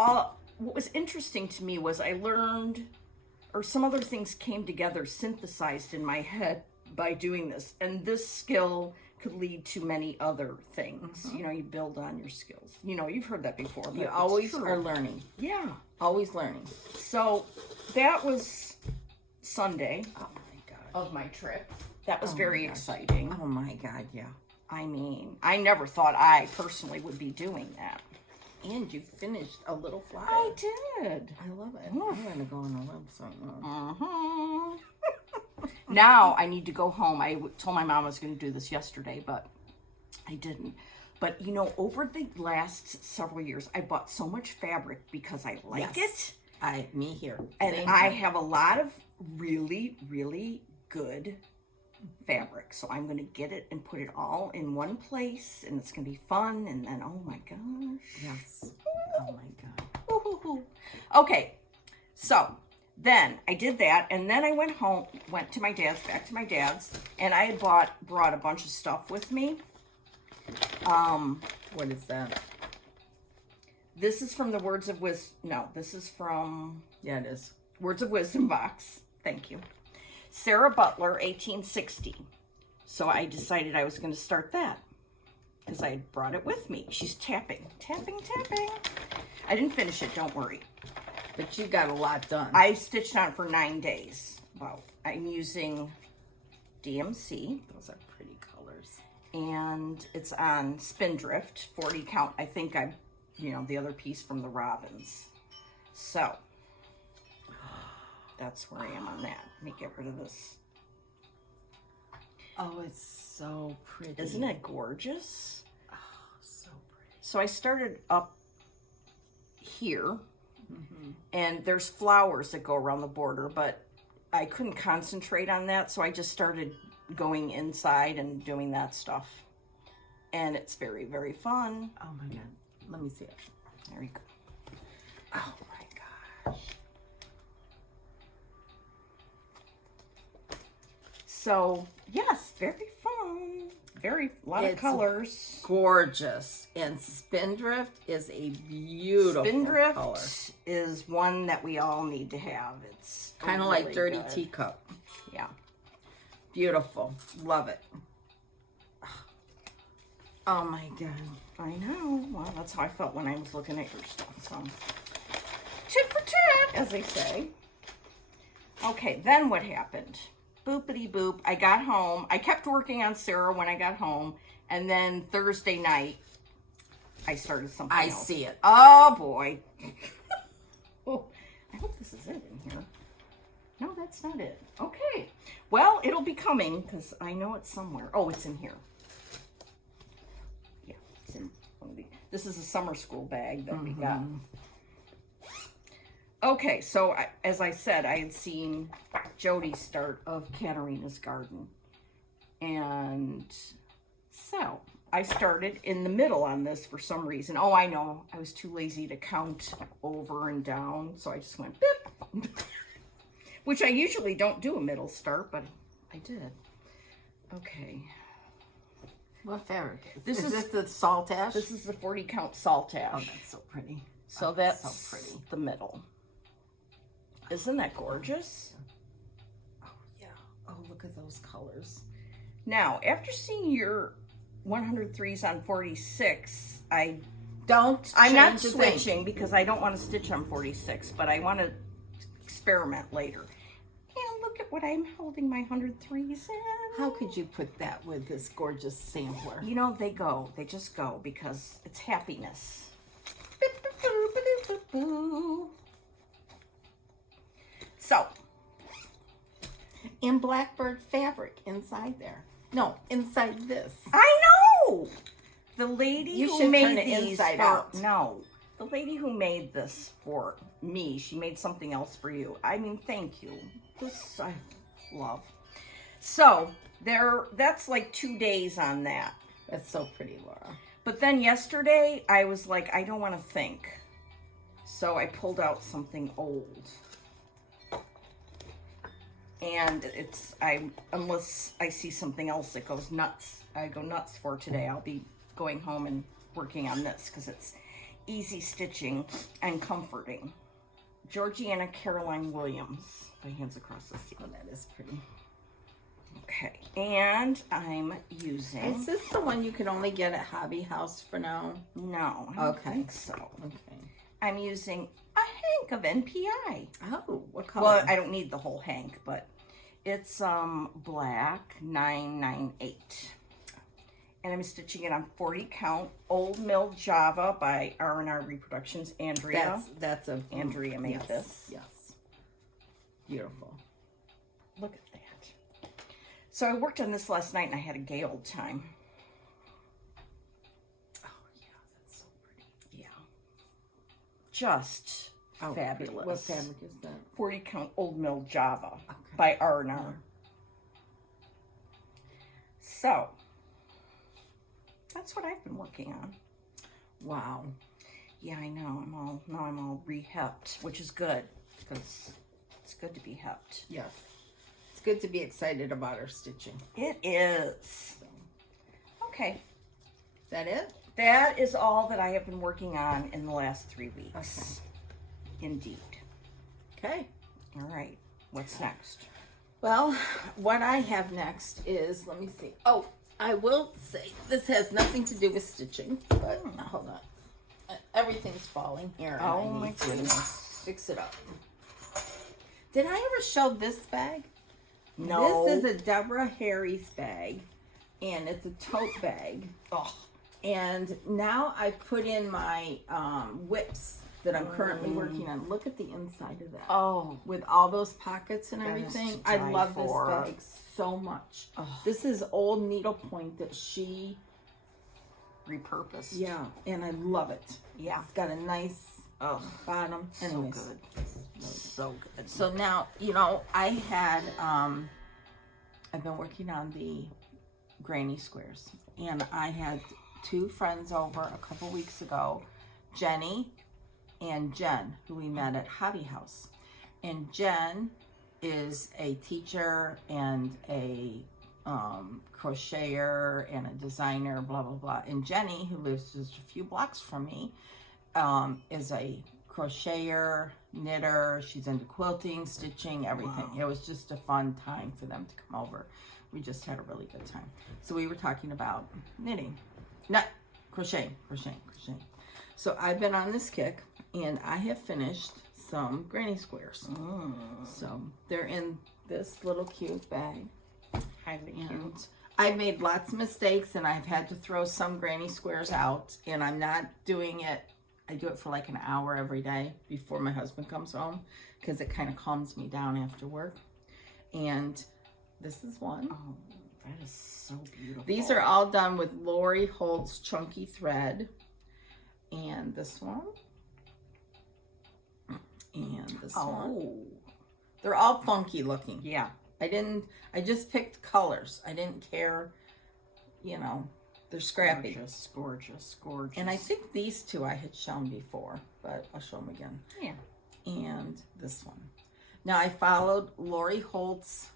what was interesting to me was I learned, or some other things came together, synthesized in my head by doing this. And this skill could lead to many other things. You know, you build on your skills. You know, you've heard that before. But You it's always true. are learning. Yeah. Always learning. So that was Sunday Oh my God. of my trip. That was Oh very my gosh. exciting. Oh my God, yeah. I mean, I never thought I personally would be doing that. And you finished a little flower. I did. I love it. I'm going to go on the website now. Now I need to go home. I told my mom I was going to do this yesterday, but I didn't. But, you know, over the last several years, I bought so much fabric because I like Yes. it. Me here. And Same I thing. have a lot of really, really good fabric. So I'm going to get it and put it all in one place, and it's going to be fun. And then, oh my gosh. Yes. Oh my God. Woo-hoo-hoo. Okay, so then I did that, and then I went home, went to my dad's, back to my dad's, and I had brought a bunch of stuff with me. What is that? This is from the Words of Wisdom. No, this is from Yeah, it is. Words of Wisdom box. Thank you. Sarah Butler, 1860. So I decided I was going to start that because I had brought it with me. She's tapping, tapping, tapping. I didn't finish it, don't worry. But you got a lot done. I stitched on it for 9 days. Wow. I'm using DMC, Those are pretty colors. and it's on Spindrift, 40 count. I think the other piece from the Robins. So that's where I am on that. Let me get rid of this. Oh, it's so pretty. Isn't it gorgeous? Oh, so pretty. So I started up here, and there's flowers that go around the border, but I couldn't concentrate on that, so I just started going inside and doing that stuff. And it's very, very fun. Oh my God. Let me see it. There we go. Oh my gosh. So, yes, very fun. A lot of It's colors. Gorgeous. And Spindrift is a beautiful Spindrift color. is one that we all need to have. It's Kind of really like Dirty good. Teacup. Yeah. Beautiful. Love it. Oh my God. I know. Well, that's how I felt when I was looking at your stuff. So, tit for tat, as they say. Okay, then what happened? Boopity boop. I got home. I kept working on Sarah when I got home. And then Thursday night, I started something I else. see it. Oh, boy. Oh, I hope this is it in here. No, that's not it. Okay. Well, it'll be coming because I know it's somewhere. Oh, it's in here. Yeah. This is a summer school bag that we got. Okay, so as I said, I had seen Jody's start of Katarina's garden. And so I started in the middle on this for some reason. Oh, I know. I was too lazy to count over and down. So I just went, beep. Which I usually don't do a middle start, but I did. Okay. What fabric is this? Is this the salt ash? This is the 40 count salt ash. Oh, that's so pretty. So that's so pretty. The middle. Isn't that gorgeous? Oh, yeah. Oh, look at those colors. Now, after seeing your 103s on 46, I'm I'm not switching because I don't want to stitch on 46, but I want to experiment later. And look at what I'm holding my 103s in. How could you put that with this gorgeous sampler? You know, they just go because it's happiness. So, and blackbird fabric inside there. No, inside this. I know! The lady who made these inside out. No. The lady who made this for me, she made something else for you. I mean, thank you. This I love. So, that's like 2 days on that. That's so pretty, Laura. But then yesterday, I was like, I don't want to think. So I pulled out something old. And unless I see something else that goes nuts, I go nuts for today, I'll be going home and working on this because it's easy stitching and comforting. Georgiana Caroline Williams. My hands across the seat. Oh, that is pretty. Okay, and I'm using... Is this the one you can only get at Hobby House for now? No, I don't think so. Okay. I'm using a hank of NPI. Oh, what color? Well, I don't need the whole hank, but it's black 998. And I'm stitching it on 40 count Old Mill Java by R&R Reproductions. Andrea. That's a Andrea made this. Yes. Beautiful. Look at that. So I worked on this last night and I had a gay old time. Oh yeah, that's so pretty. Yeah. Just fabulous. What fabric is that? 40 count Old Mill Java by R&R. So that's what I've been working on. Wow. Yeah, I know. I'm all rehepped, which is good because it's good to be hepped. Yes. It's good to be excited about our stitching. It is. Okay. Is that it? That is all that I have been working on in the last 3 weeks. Okay. Indeed. Okay. All right. What's next? Well, what I have next is, let me see. Oh, I will say this has nothing to do with stitching, but hold on. Everything's falling here. Oh my goodness. Fix it up. Did I ever show this bag? No. This is a Deborah Harry's bag, and it's a tote bag. Oh. And now I put in my whips that I'm currently working on. Look at the inside of that. Oh. With all those pockets and That is everything. to I die love for. this bag so much. Oh. This is old needlepoint that she... Repurposed. Yeah, and I love it. Yeah. It's got a nice bottom. So Anyways. good. So good. So now, I had, I've been working on the granny squares. And I had 2 friends over a couple weeks ago, Jenny and Jen, who we met at Hobby House. And Jen is a teacher and a crocheter and a designer, blah, blah, blah. And Jenny, who lives just a few blocks from me, is a crocheter, knitter. She's into quilting, stitching, everything. Wow. It was just a fun time for them to come over. We just had a really good time. So we were talking about knitting, not crocheting. So I've been on this kick, and I have finished some granny squares. So they're in this little cute bag. Highly cute. I've made lots of mistakes, and I've had to throw some granny squares out, and I'm not doing it. I do it for like an hour every day before my husband comes home, because it kind of calms me down after work. And this is one. Oh, that is so beautiful. These are all done with Lori Holt's chunky thread. And this one. And this one. Oh. They're all funky looking. Yeah. I just picked colors. I didn't care, you know, they're scrappy. Gorgeous, gorgeous, gorgeous. And I think these two I had shown before, but I'll show them again. Yeah. And this one. Now I followed Lori Holt's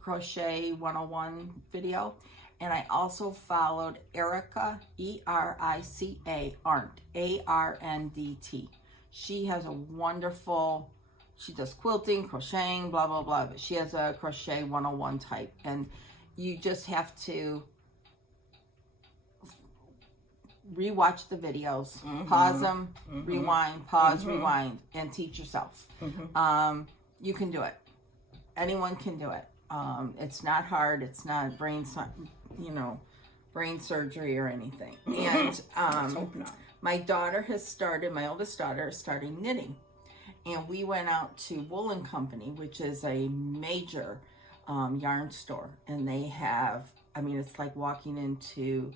Crochet 101 video, and I also followed Erica, E-R-I-C-A, Arndt, A-R-N-D-T. She has a wonderful, she does quilting, crocheting, blah, blah, blah. But she has a Crochet 101 type, and you just have to rewatch the videos, pause them, rewind, pause, rewind, and teach yourself. You can do it. Anyone can do it. It's not hard. It's not brain surgery or anything. And Let's hope not. my daughter has started, my oldest daughter is starting knitting. And we went out to Wool and Company, which is a major yarn store. And they have, I mean, it's like walking into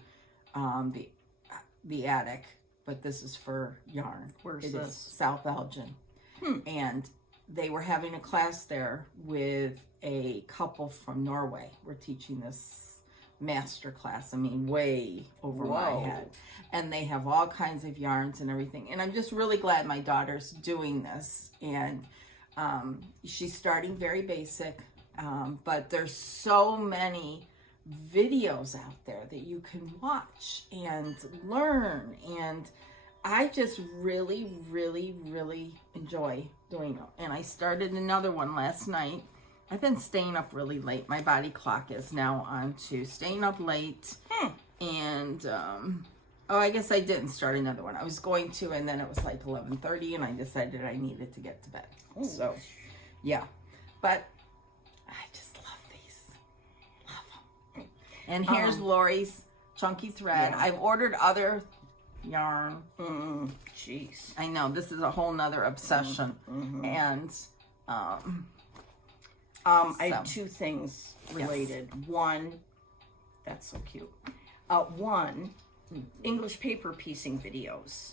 the attic, but this is for yarn. Where's it this? is South Elgin. And they were having a class there with a couple from Norway. We're teaching this master class. I mean, way over my head. And they have all kinds of yarns and everything. And I'm just really glad my daughter's doing this. And she's starting very basic. But there's so many videos out there that you can watch and learn. And I just really, really, really enjoy doing it. And I started another one last night. I've been staying up really late. My body clock is now on to staying up late. And, oh, I guess I didn't start another one. I was going to, and then it was like 11:30, and I decided I needed to get to bed. Ooh. So, yeah. But I just love these. Love them. And here's Lori's chunky thread. Yeah. I've ordered other yarn. Jeez. I know, this is a whole nother obsession. And I have two things related. One, that's so cute. One, English paper piecing videos.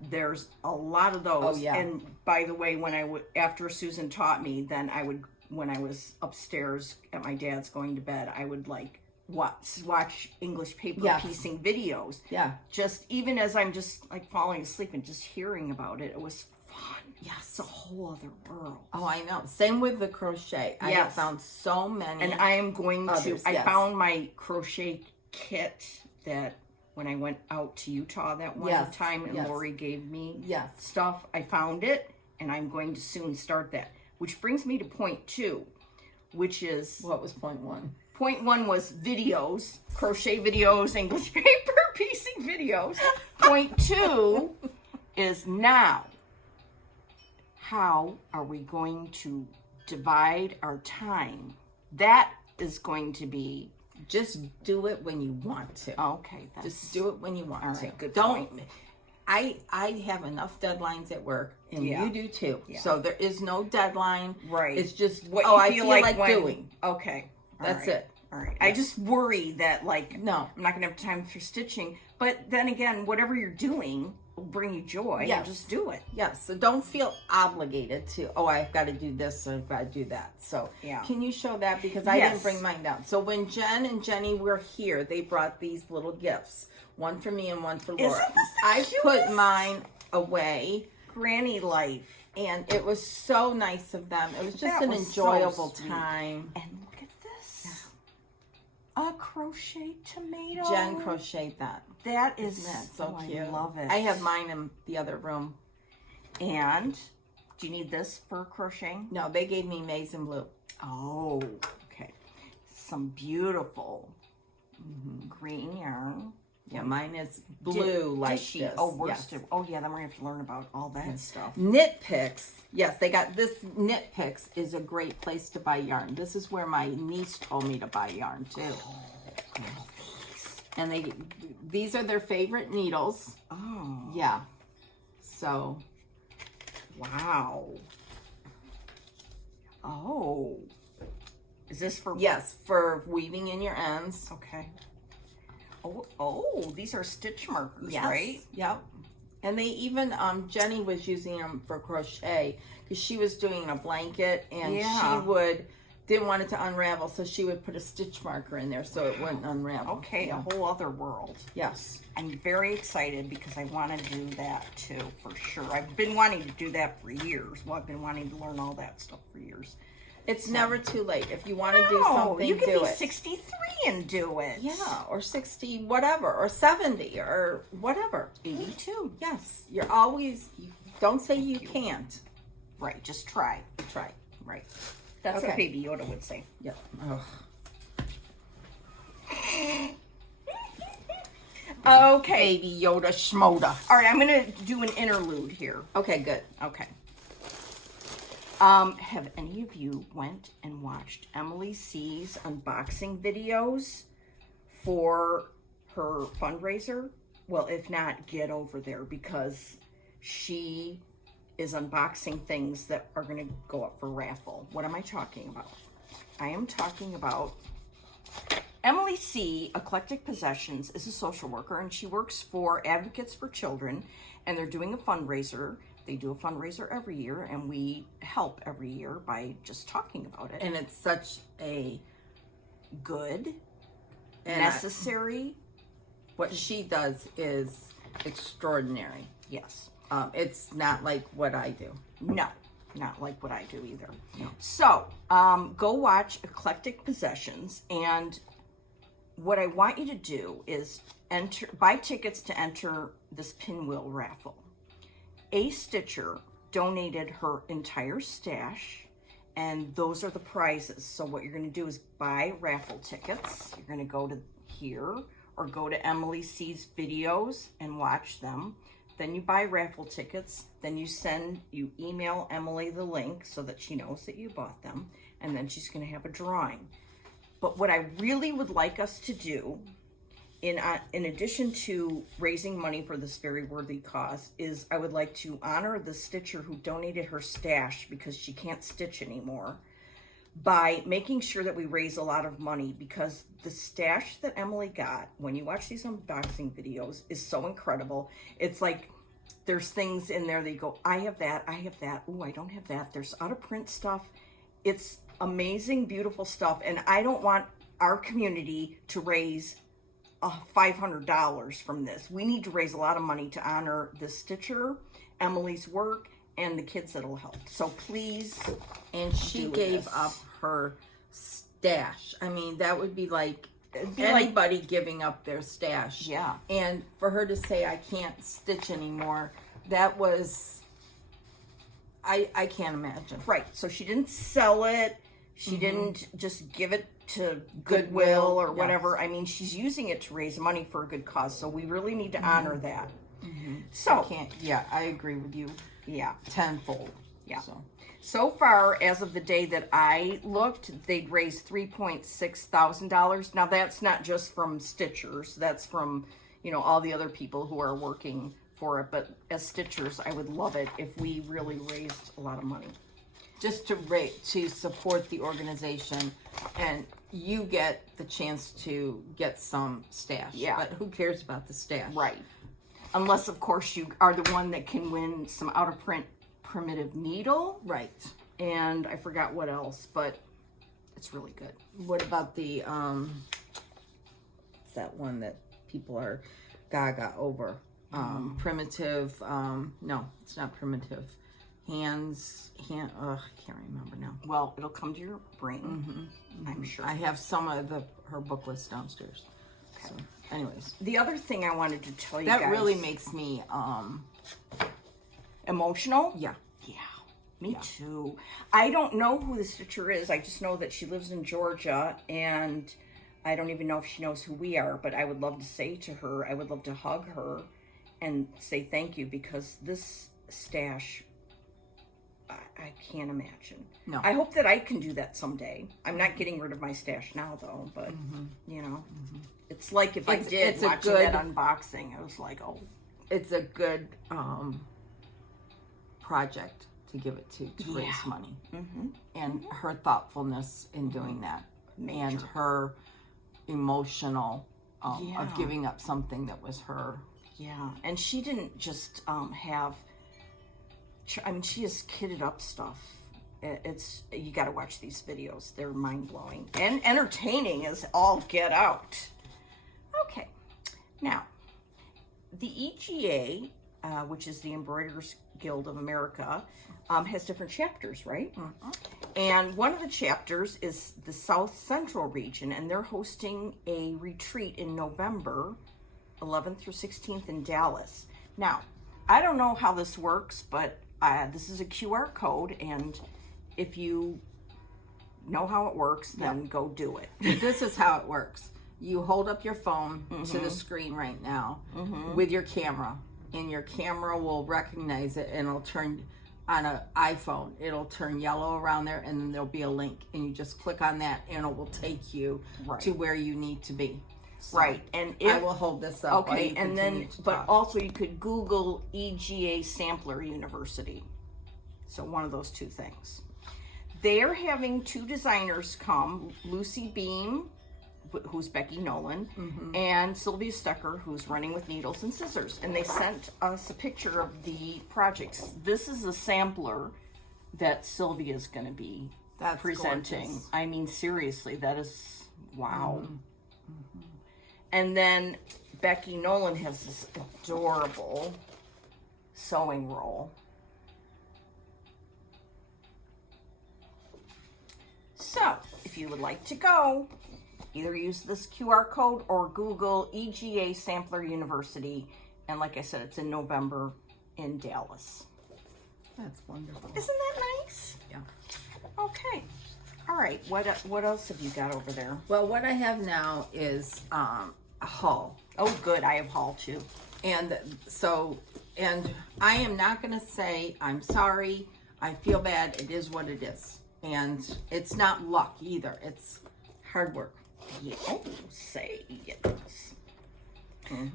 There's a lot of those. Oh, yeah. And by the way, when after Susan taught me, then I would, when I was upstairs at my dad's going to bed, I would like watch English paper piecing videos. yeah. Just even as I'm just like falling asleep and just hearing about it, it was fun. Yes. It's a whole other world. Oh, I know. Same with the crochet. I have found so many. And I am going others, to, I found my crochet kit that when I went out to Utah that one time and Lori gave me stuff, I found it and I'm going to soon start that. Which brings me to point 2, which is... What was point 1? Point 1 was videos, crochet videos, English paper piecing videos. Point 2 is now. How are we going to divide our time? That is going to be... Just do it when you want to. Okay. Just do it when you want to. All right, good Don't. point. I have enough deadlines at work, and you do too. Yeah. So there is no deadline. Right. It's just What I you feel like when, doing. Okay. That's it. All right. I just worry that No. I'm not going to have time for stitching. But then again, whatever you're doing will bring you joy. Yes. Just do it. Yes. So don't feel obligated to, oh, I've got to do this or I've got to do that. So can you show that? Because I didn't bring mine down. So when Jen and Jenny were here, they brought these little gifts. One for me and one for Laura. Isn't this the I cutest? put mine away. Granny life. And it was so nice of them. It was just That an was so enjoyable sweet. time. And look at this. A crochet tomato. Jen crocheted that. That is Isn't that so cute? I love it. I have mine in the other room. And do you need this for crocheting? No, they gave me maize and blue. Oh, okay. Some beautiful green yarn. Yeah, mine is blue like this. Oh, we're yes. oh yeah, then we're going to have to learn about all that stuff. Knit Picks. Yes, they got this. Knit Picks is a great place to buy yarn. This is where my niece told me to buy yarn too. And these are their favorite needles. Oh. Yeah. So. Wow. Oh. Is this for... Yes, for weaving in your ends. Okay. Oh, these are stitch markers, Yes. right? Yep. And they even, Jenny was using them for crochet because she was doing a blanket and didn't want it to unravel, so she would put a stitch marker in there so it wouldn't unravel. Okay, a whole other world. Yes. I'm very excited because I want to do that too, for sure. I've been wanting to do that for years. Well, I've been wanting to learn all that stuff for years. It's never too late. If you want to do something, you can do be it. 63 and do it. Yeah, or 60, whatever, or 70, or whatever. 82. Yes, you're always, don't say you can't. Right, just try. Try. Right. That's what Baby Yoda would say. Yep. Ugh. Okay. Baby Yoda schmoda. All right, I'm going to do an interlude here. Okay, good. Okay. Have any of you went and watched Emily C's unboxing videos for her fundraiser? Well, if not, get over there because she is unboxing things that are going to go up for raffle. What am I talking about? I am talking about Emily C. Eclectic Possessions is a social worker, and she works for Advocates for Children, and they're doing a fundraiser. They do a fundraiser every year, and we help every year by just talking about it. And it's such a good, and necessary. What she does is extraordinary. Yes. It's not like what I do. No, not like what I do either. No. So, go watch Eclectic Possessions, and what I want you to do is buy tickets to enter this pinwheel raffle. A Stitcher donated her entire stash, and those are the prizes. So what you're going to do is buy raffle tickets. You're going to go to here or go to Emily C's videos and watch them. Then you buy raffle tickets. Then you email Emily the link so that she knows that you bought them, and then she's going to have a drawing. But what I really would like us to do, in addition to raising money for this very worthy cause, is I would like to honor the stitcher who donated her stash because she can't stitch anymore by making sure that we raise a lot of money, because the stash that Emily got, when you watch these unboxing videos, is so incredible. It's like there's things in there that you go, I have that, ooh, I don't have that. There's out of print stuff. It's amazing, beautiful stuff, and I don't want our community to raise $500 from this. We need to raise a lot of money to honor the stitcher, Emily's work, and the kids that'll help. So please. And she gave up her stash. I mean, that would be like anybody giving up their stash. Yeah. And for her to say, I can't stitch anymore, that was, I can't imagine. Right. So she didn't sell it. She didn't just give it to Goodwill or whatever. I mean, she's using it to raise money for a good cause. So we really need to honor that. So, I agree with you. Yeah. Tenfold. Yeah. So far, as of the day that I looked, they'd raised $3,600. Now, that's not just from stitchers. That's from, all the other people who are working for it. But as stitchers, I would love it if we really raised a lot of money. Just to support the organization, and you get the chance to get some stash. Yeah. But who cares about the stash? Right. Unless, of course, you are the one that can win some out-of-print primitive needle. Right. And I forgot what else, but it's really good. What about the, it's that one that people are gaga over? Primitive, no, it's not primitive. I can't remember now. Well, it'll come to your brain, I'm sure. I have some of her booklets downstairs. Okay. So, anyways. The other thing I wanted to tell you guys. That really makes me, emotional? Yeah. Yeah, me too. I don't know who the stitcher is. I just know that she lives in Georgia, and I don't even know if she knows who we are, but I would love to say to her, I would love to hug her and say thank you, because this stash, I can't imagine. No. I hope that I can do that someday. I'm not getting rid of my stash now, though, but, it's like if I did watching that unboxing, I was like, oh. It's a good project to give it to raise money. And her thoughtfulness in doing that. Major. And her emotional of giving up something that was her Yeah, and she didn't just have, I mean, she has kitted up stuff. It's, you got to watch these videos. They're mind-blowing and entertaining as all get out. Okay, now, the EGA, which is the Embroiderers Guild of America, has different chapters, right? Mm-hmm. And one of the chapters is the South Central region, and they're hosting a retreat in November 11th through 16th in Dallas. Now, I don't know how this works, but this is a QR code, and if you know how it works, then go do it. This is how it works. You hold up your phone to the screen right now with your camera, and your camera will recognize it, and it'll turn, on an iPhone, it'll turn yellow around there, and then there'll be a link, and you just click on that, and it will take you to where you need to be. So right, and if, I will hold this up. Okay, and then, but also you could Google EGA Sampler University. So one of those two things. They're having two designers come, Lucy Beam, who's Becky Nolan, and Sylvia Stucker, who's Running with Needles and Scissors. And they sent us a picture of the projects. This is a sampler that Sylvia is going to be presenting. Gorgeous. I mean, seriously, that is, wow. And then Becky Nolan has this adorable sewing roll. So, if you would like to go, either use this QR code or Google EGA Sampler University. And like I said, it's in November in Dallas. That's wonderful. Isn't that nice? Yeah. Okay. All right. What else have you got over there? Well, what I have now is a haul. Oh, good. I have haul too. And so, and I am not going to say, I'm sorry, I feel bad, it is what it is. And it's not luck either, it's hard work. Yeah. Oh, say yes.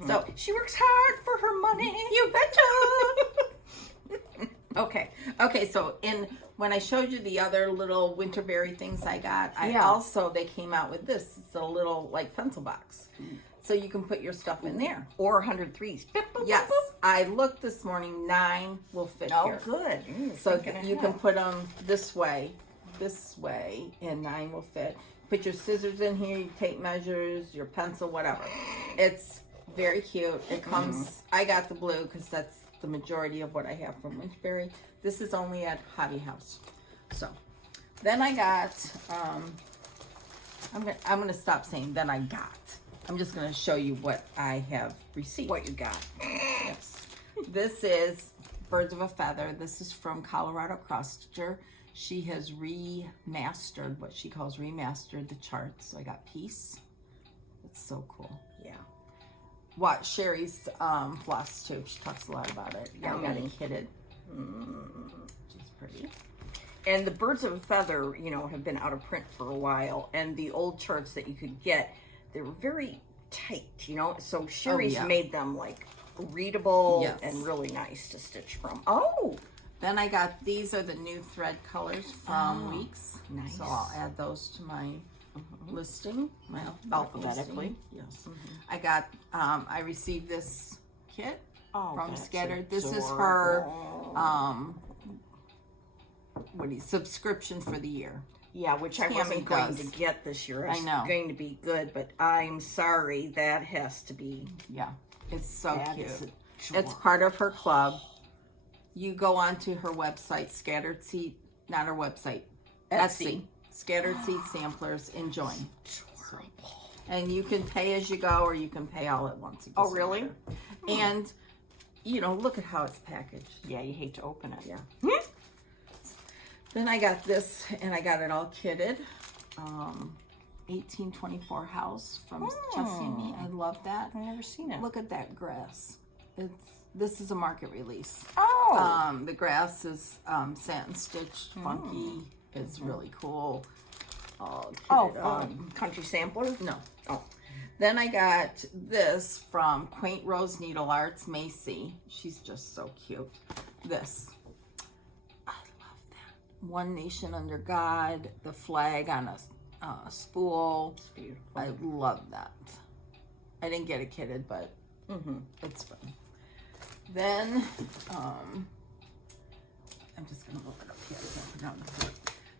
So, she works hard for her money. You betcha! Okay, so when I showed you the other little winterberry things I got, they came out with this. It's a little, like, pencil box. So you can put your stuff in there. Or 103s. Yes, I looked this morning, 9 will fit here. Oh, good. So you can put them this way, and 9 will fit. Put your scissors in here, you take measures, your pencil, whatever. It's very cute. It comes, I got the blue because that's the majority of what I have from Winterberry. This is only at Hobby House. So, then I got, I'm gonna stop saying then I got. I'm just gonna show you what I have received. What you got. Yes. This is Birds of a Feather. This is from Colorado Cross Stitcher. She has remastered, what she calls remastered the charts. So I got Peace. It's so cool. Yeah. What Sherry's floss tube. She talks a lot about it. I got it kitted. She's pretty. And the Birds of a Feather, you know, have been out of print for a while. And the old charts that you could get, they were very tight, you know. So Sherry's made them like readable and really nice to stitch from. Oh, then I got, these are the new thread colors from Weeks. Nice. So I'll add those to my listing, my alphabetically. Listing. Yes. I got, I received this kit from Scattered. This is her, subscription for the year. Yeah, which I wasn't going to get this year. I know. It's going to be good, but I'm sorry, that has to be. Yeah, it's so cute. It's part of her club. You go onto her website, Scattered Seed, not her website, Etsy, Scattered Seed Samplers, and join. And you can pay as you go, or you can pay all at once. Oh, really? And, you know, look at how it's packaged. Yeah, you hate to open it. Yeah. Then I got this, and I got it all kitted. 1824 house from Jessie and Me. I love that. I've never seen it. Look at that grass. This is a market release. Oh. The grass is satin stitched, funky. It's really cool. Country Sampler? No. Oh. Then I got this from Quaint Rose Needle Arts, Macy. She's just so cute. This. I love that. One Nation Under God, the flag on a spool. It's beautiful. I love that. I didn't get it kitted, but It's fun. Then, I'm just going to look it up here.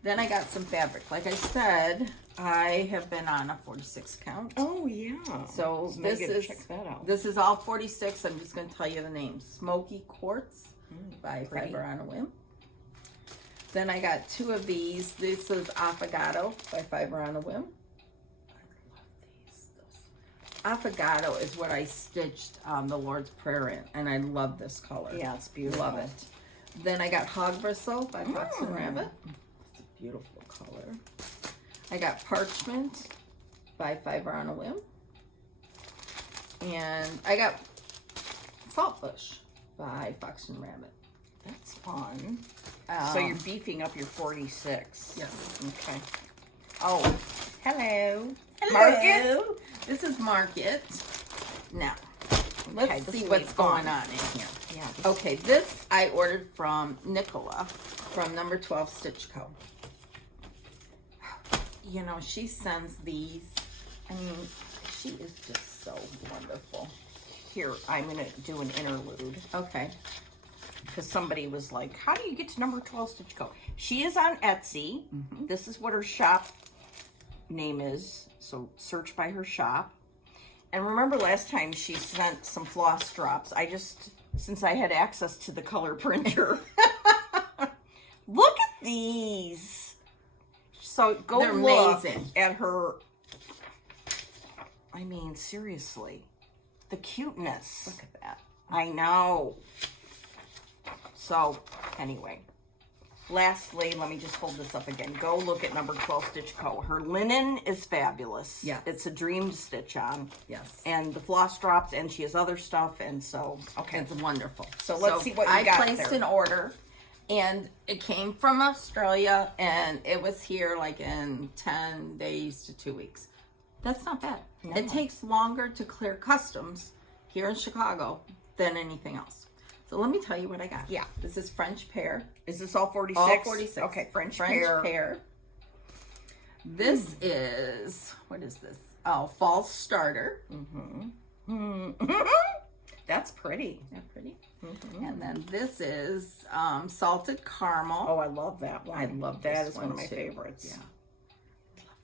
Then I got some fabric. Like I said, I have been on a 46 count. Oh, yeah. So Maybe check that out. This is all 46. I'm just going to tell you the names. Smoky Quartz by pretty. Fiber on a Whim. Then I got 2 of these. This is Affogato by Fiber on a Whim. Affogato is what I stitched the Lord's Prayer in, and I love this color. Yeah, it's beautiful. Love it. Then I got Hog Bristle by Fox and Rabbit. It's a beautiful color. I got Parchment by Fiber on a Whim. And I got Saltbush by Fox and Rabbit. That's fun. So you're beefing up your 46. Yes. Okay. Oh, hello. Hello. Market? This is Market. Now, Okay, let's this see is what's fun. going on in here. Yeah. Okay, this I ordered from Nicola from number 12 Stitch Co. You know, she sends these. I mean, she is just so wonderful. Here, I'm going to do an interlude. Okay. Because somebody was like, how do you get to number 12 Stitch Co? She is on Etsy. This is what her shop name is. So search by her shop. And remember last time she sent some floss drops. Since I had access to the color printer. Look at these. So go They're look amazing. at her. I mean, seriously. The cuteness. Look at that. I know. So, anyway. Lastly, let me just hold this up again. Go look at number 12 Stitch Co. Her linen is fabulous. Yeah. It's a dream to stitch on. Yes. And the floss drops, and she has other stuff, and so, okay. It's wonderful. So let's see what you got I placed there. an order, and it came from Australia, and it was here like in 10 days to 2 weeks. That's not bad. No. It takes longer to clear customs here in Chicago than anything else. So let me tell you what I got. Yeah. This is French pear. Is this all 46? All 46. Okay, French pear. This is, what is this? Oh, fall starter. That's pretty. Yeah, pretty. And then this is salted caramel. Oh, I love that one. I love that. this Is one of my too. favorites. Yeah. Love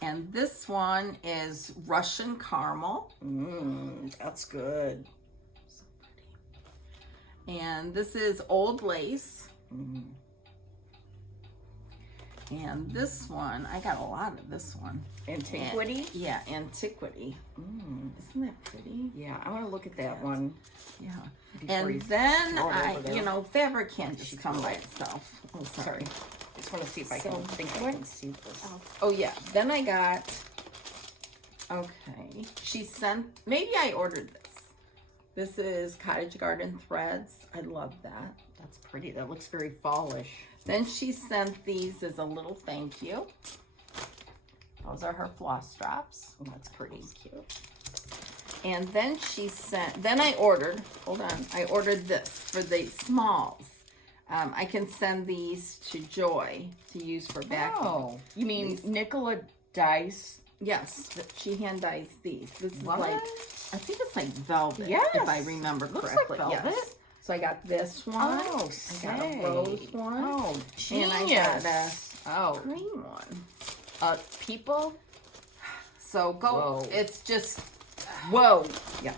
that. And this one is Russian caramel. That's good. So pretty. And this is old lace. And this one, I got a lot of this one. Antiquity? Yeah, antiquity. Isn't that pretty? Yeah, I want to look at that one. Yeah. Before you And then throw it over there. you know, fabric can't just come by itself. Oh, sorry. I just want to see if I can I can see this. Oh yeah. Then I got, okay. She sent, maybe I ordered this. This is Cottage Garden Threads. I love that. That's pretty. That looks very fallish. Then she sent these as a little thank you. Those are her floss drops. Oh, that's pretty. Cute. And then she sent, then I ordered, hold on, I ordered this for the smalls. I can send these to Joy to use for backing. Oh, you mean Nicola Dice? Yes, she hand dyes these. This is What? like, I think it's like velvet, Yes. if I remember Looks correctly. like velvet. Yes. So I got this one. Oh, I got a rose one. Oh, And I got a Oh, green one. people. So go, Whoa. it's just, Whoa. yeah.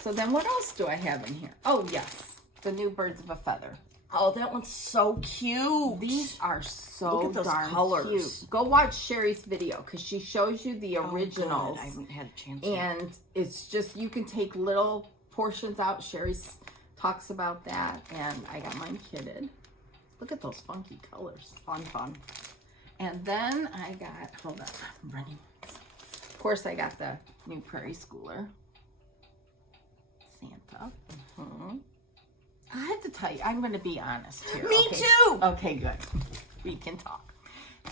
So then what else do I have in here? Oh, yes, the new Birds of a Feather. Oh, that one's so cute. These are so Look at those darn colors. cute. Go watch Sherry's video because she shows you the Oh, originals. good. I haven't had a chance. yet. And it's just, you can take little portions out. Sherry talks about that. And I got mine kitted. Look at those funky colors. Fun, fun. And then I got, hold on, I'm running. Of course, I got the new Prairie Schooler Santa. I have to tell you, I'm going to be honest here. Me okay? too. Okay, good. We can talk.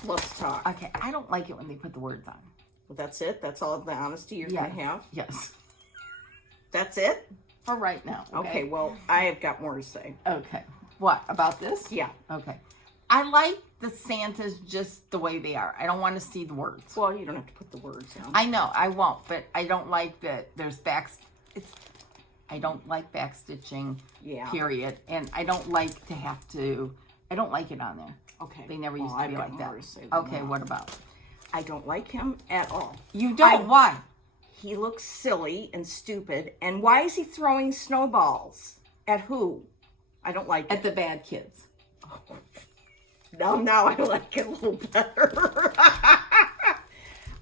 Let's talk. Okay, I don't like it when they put the words on. Well, that's it. That's all the honesty you're gonna have. Yes. That's it. For right now. Okay. Well, I have got more to say. Okay. What, about this? Yeah. Okay. I like the Santas just the way they are. I don't want to see the words. Well, you don't have to put the words down. I know, I won't, but I don't like that there's I don't like back stitching, Yeah. period. And I don't like to have to, I don't like it on there. Okay. They never used to I've be got like more that. to say than Okay, that. what about? I don't like him at all. You don't? Why? He looks silly and stupid. And why is he throwing snowballs? At who? I don't like At it. the bad kids. Now I like it a little better.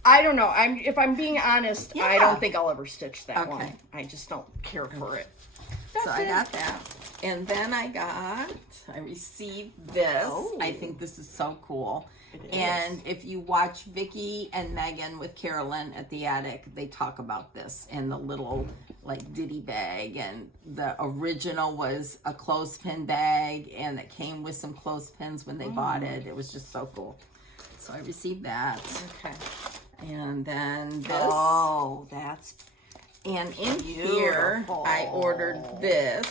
I don't know. If I'm being honest, I Yeah. don't think I'll ever stitch that Okay. one. I just don't care for it. So I got that. And then I received this. Oh. I think this is so cool. It is. And if you watch Vicky and Megan with Carolyn at the attic, they talk about this and the little like ditty bag. And the original was a clothespin bag, and it came with some clothespins when they bought it. It was just so cool. So I received that. Okay. And then this. Oh, that's And in here, beautiful. I ordered this.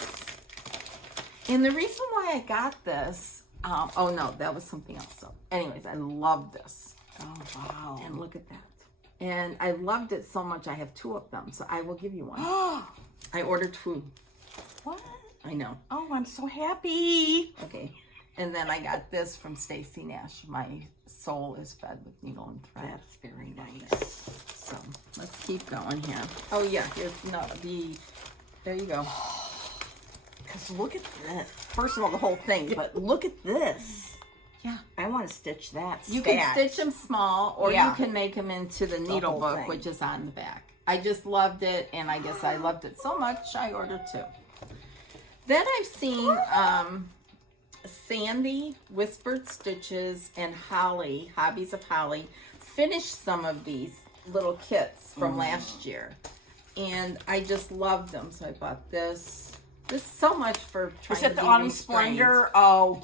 And the reason why I got this, oh no, that was something else. So anyways, I love this. oh wow. And look at that. And I loved it so much, I have 2 of them. So I will give you one. I ordered 2. What? I know. Oh, I'm so happy. Okay. And then I got this from Stacy Nash. My soul is fed with needle and thread. That's very nice. So let's keep going here. Oh yeah, here's there you go. Because look at this. First of all, the whole thing, but look at this. Yeah. I want to stitch that. You can stitch them small, or Yeah. you can make them into the needle whole book, thing. which is on the back. I just loved it, and I guess I loved it so much, I ordered 2. Then I've seen Sandy, Whispered Stitches, and Holly, Hobbies of Holly, finish some of these little kits from last year. And I just loved them, so I bought this. This is so much for trying Is to it the do Autumn these strands. Splendor? Oh,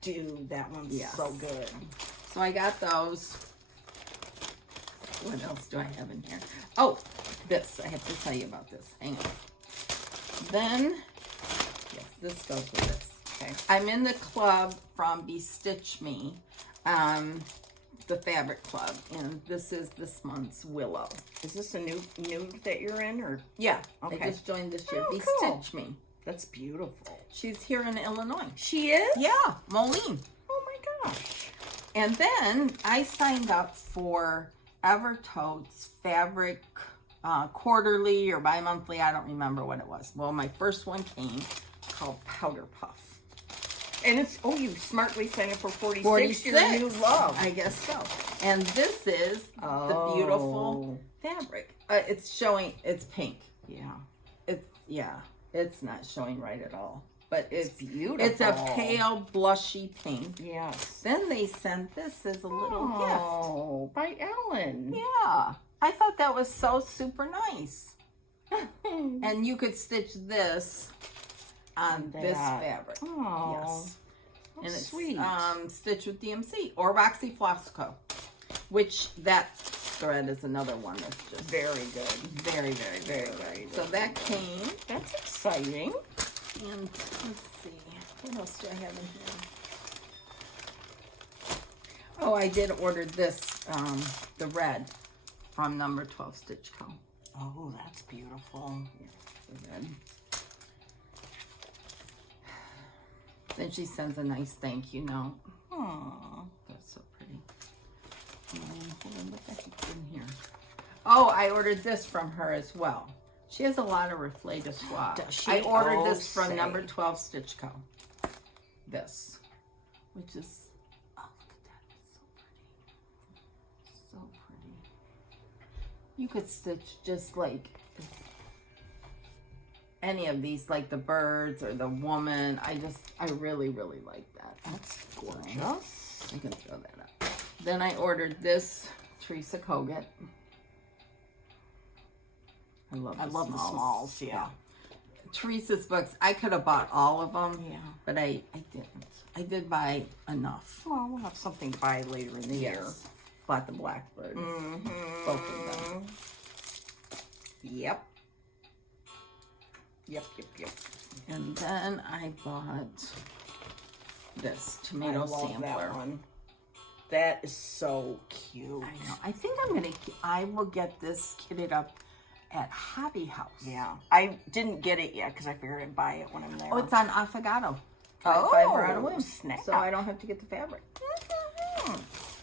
dude, that one's Yes. so good. So I got those. What else do I have in here? Oh, this. I have to tell you about this. Hang on. Then, yes, this goes with this. Okay. I'm in the club from Bestitch Me, the fabric club, and this is this month's Willow. Is this a new that you're in, or? Yeah, Okay. I just joined this year. Oh, Bestitch cool. Me. That's beautiful. She's here in Illinois. She is? Yeah, Moline. Oh my gosh. And then I signed up for Evertote's fabric quarterly or bi-monthly. I don't remember what it was. Well, my first one came called Powder Puff. And it's, oh, you smartly signed up for 46. Your new love. I guess so. And this is the beautiful fabric. It's showing, it's pink. Yeah. It's not showing right at all. But it's beautiful. It's a pale, blushy pink. Yes. Then they sent this as a little gift. Oh, by Ellen. Yeah. I thought that was so super nice. And you could stitch this on this fabric. Oh, Yes. And it's sweet. stitched with DMC or Roxy Flosco, which that thread is another one that's just very good. very, very, very good. So that came. That's exciting. And let's see, what else do I have in here? Oh, I did order this, the red from number 12 Stitch Co. Oh, that's beautiful. The red. Then she sends a nice thank you note. Aww. That's so pretty. Hold on, what the heck's in here? Oh, I ordered this from her as well. She has a lot of Reflata swab. Does she? I ordered Oh, this from say. number 12 Stitch Co. This, which is, oh, look at that. It's so pretty. So pretty. You could stitch just like any of these, like the birds or the woman. I really, really like that. That's gorgeous. I can throw that up. Then I ordered this Teresa Kogut. I love the smalls, yeah. Teresa's books, I could have bought all of them, Yeah. but I didn't. I did buy enough. Well, we'll have something to buy later in the year. Bought the Blackbird. Mm-hmm. Both of them. Yep. And then I bought this tomato I love sampler. that one. That is so cute. I know. I think I will get this kitted up at Hobby House. Yeah. I didn't get it yet because I figured I'd buy it when I'm there. Oh, it's on Affogato. Oh, Fiber on a whim. snap. So I don't have to get the fabric.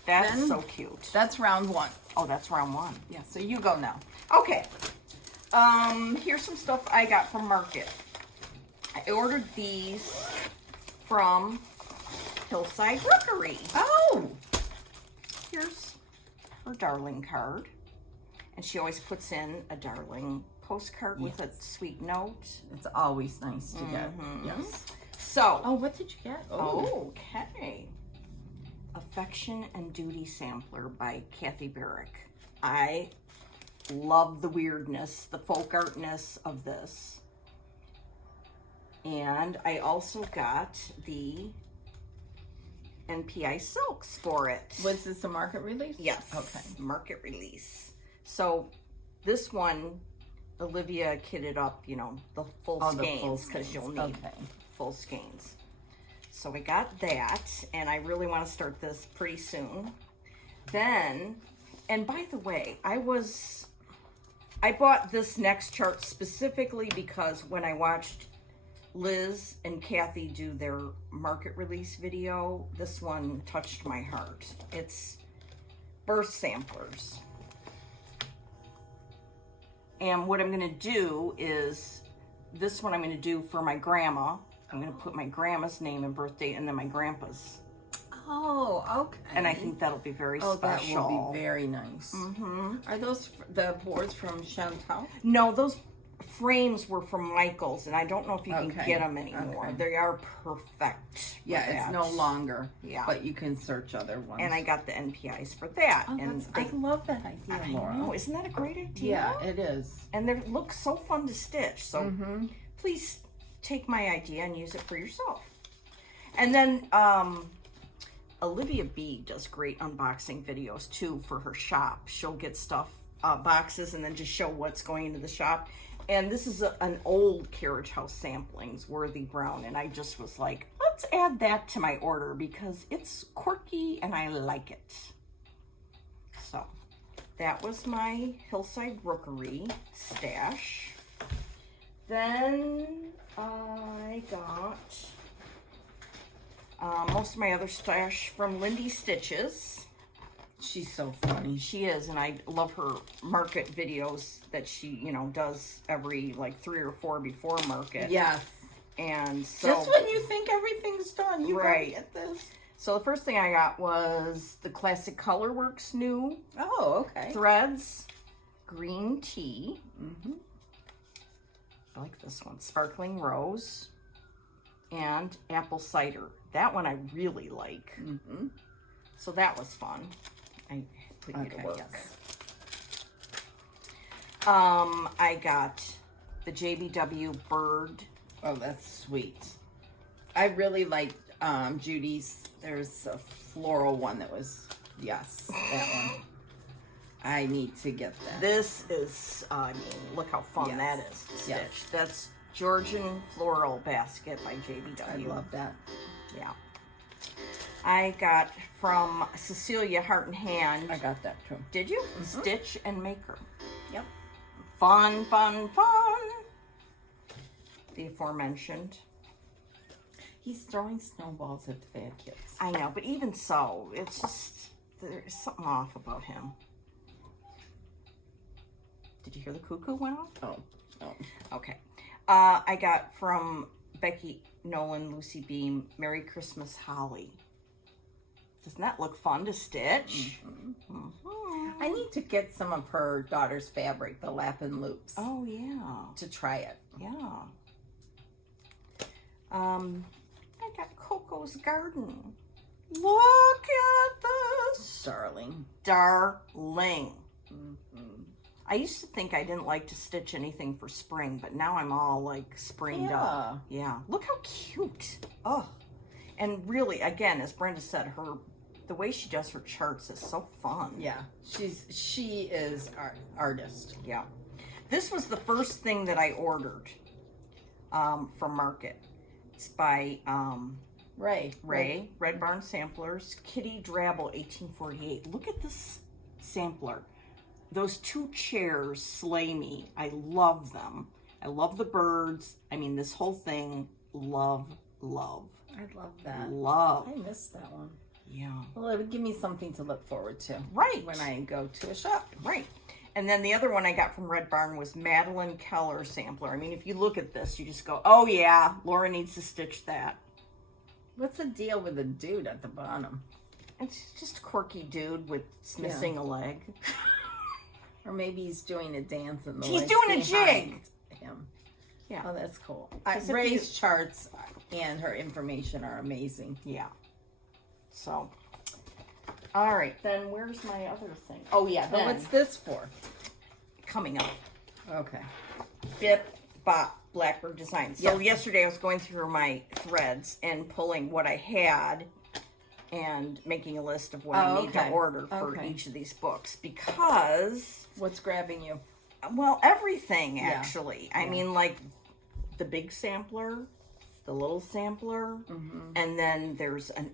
That's Then- so cute. That's round one. Oh, that's round one. Yeah, so you go now. Okay. Here's some stuff I got from Market. I ordered these from Hillside Rookery. Oh! Here's her darling card. And she always puts in a darling postcard with a sweet note. It's always nice to get. Yes. So, Oh, what did you get? okay. Affection and Duty Sampler by Kathy Barrick. I love the weirdness, the folk artness of this. And I also got the NPI silks for it. Was this a market release? Yes. Okay. Market release. So this one, Olivia kitted up, you know, the full skeins because you'll need full skeins. So I got that, and I really want to start this pretty soon. Then, and by the way, I bought this next chart specifically because when I watched Liz and Kathy do their market release video, this one touched my heart. It's birth samplers. And what I'm going to do is, this one I'm going to do for my grandma. I'm going to put my grandma's name and birth date and then my grandpa's. Oh, okay. And I think that'll be very special. That will be very nice. Are those the boards from Chantal? No, those frames were from Michael's, and I don't know if you can get them anymore. Okay. They are perfect. Yeah, it's no longer. Yeah. But you can search other ones. And I got the NPIs for that. Oh, and I love that idea, Laura. I know, isn't that a great idea? Yeah, it is. And they look so fun to stitch. So please take my idea and use it for yourself. And then Olivia B does great unboxing videos too for her shop. She'll get stuff, boxes, and then just show what's going into the shop. And this is an old Carriage House Samplings, Worthy Brown. And I just was like, let's add that to my order because it's quirky and I like it. So that was my Hillside Rookery stash. Then I got most of my other stash from Lindy Stitches. She's so funny. She is, and I love her market videos that she, you know, does every like 3 or 4 before market. Yes. And so just when you think everything's done, you gotta get this. So the first thing I got was the Classic Colorworks new threads, green tea. I like this one, Sparkling Rose, and apple cider. That one I really like. So that was fun. I put it to work. I got the JBW Bird. Oh, that's sweet. I really like Judy's. There's a floral one that was, that one. I need to get that. This is, I mean, look how fun that is to stitch. That's Georgian Floral Basket by JBW. I love that. Yeah. I got from Cecilia Heart and Hand. I got that too. Did you? Stitch and Maker. Yep. Fun, fun, fun. The aforementioned. He's throwing snowballs at the bad kids. I know, but even so, it's just, there's something off about him. Did you hear the cuckoo went off? Oh. Okay. I got from Becky Nolan, Lucy Beam, Merry Christmas Holly. Doesn't that look fun to stitch? I need to get some of her daughter's fabric, the lap and loops. Oh, yeah. To try it. Yeah. I got Coco's Garden. Look at this. Darling. Darling. I used to think I didn't like to stitch anything for spring, but now I'm all like springed up. Yeah. Look how cute. Oh. And really, again, as Brenda said, the way she does her charts is so fun. Yeah. She is artist. Yeah. This was the first thing that I ordered from Market. It's by Ray, Red Barn Samplers, Kitty Drabble 1848. Look at this sampler. those 2 chairs slay me. I love them. I love the birds. I mean, this whole thing, love. I love that. Love. I missed that one. Yeah. Well, it would give me something to look forward to. Right. When I go to a shop. Right. And then the other one I got from Red Barn was Madeline Keller sampler. I mean, if you look at this, you just go, oh yeah, Laura needs to stitch that. What's the deal with the dude at the bottom? It's just a quirky dude with missing a leg. Or maybe he's doing a dance in the He's legs doing a jig. behind him. Yeah. Oh, that's cool. Because if Ray's charts and her information are amazing. Yeah. So, all right. Then where's my other thing? Oh yeah. Well, Then what's this for? coming up. Okay. Bip Bop Blackbird Design. So Yes. yesterday I was going through my threads and pulling what I had and making a list of what I need to order for each of these books because What's grabbing you? well, everything actually. I mean, like the big sampler, the little sampler, and then there's an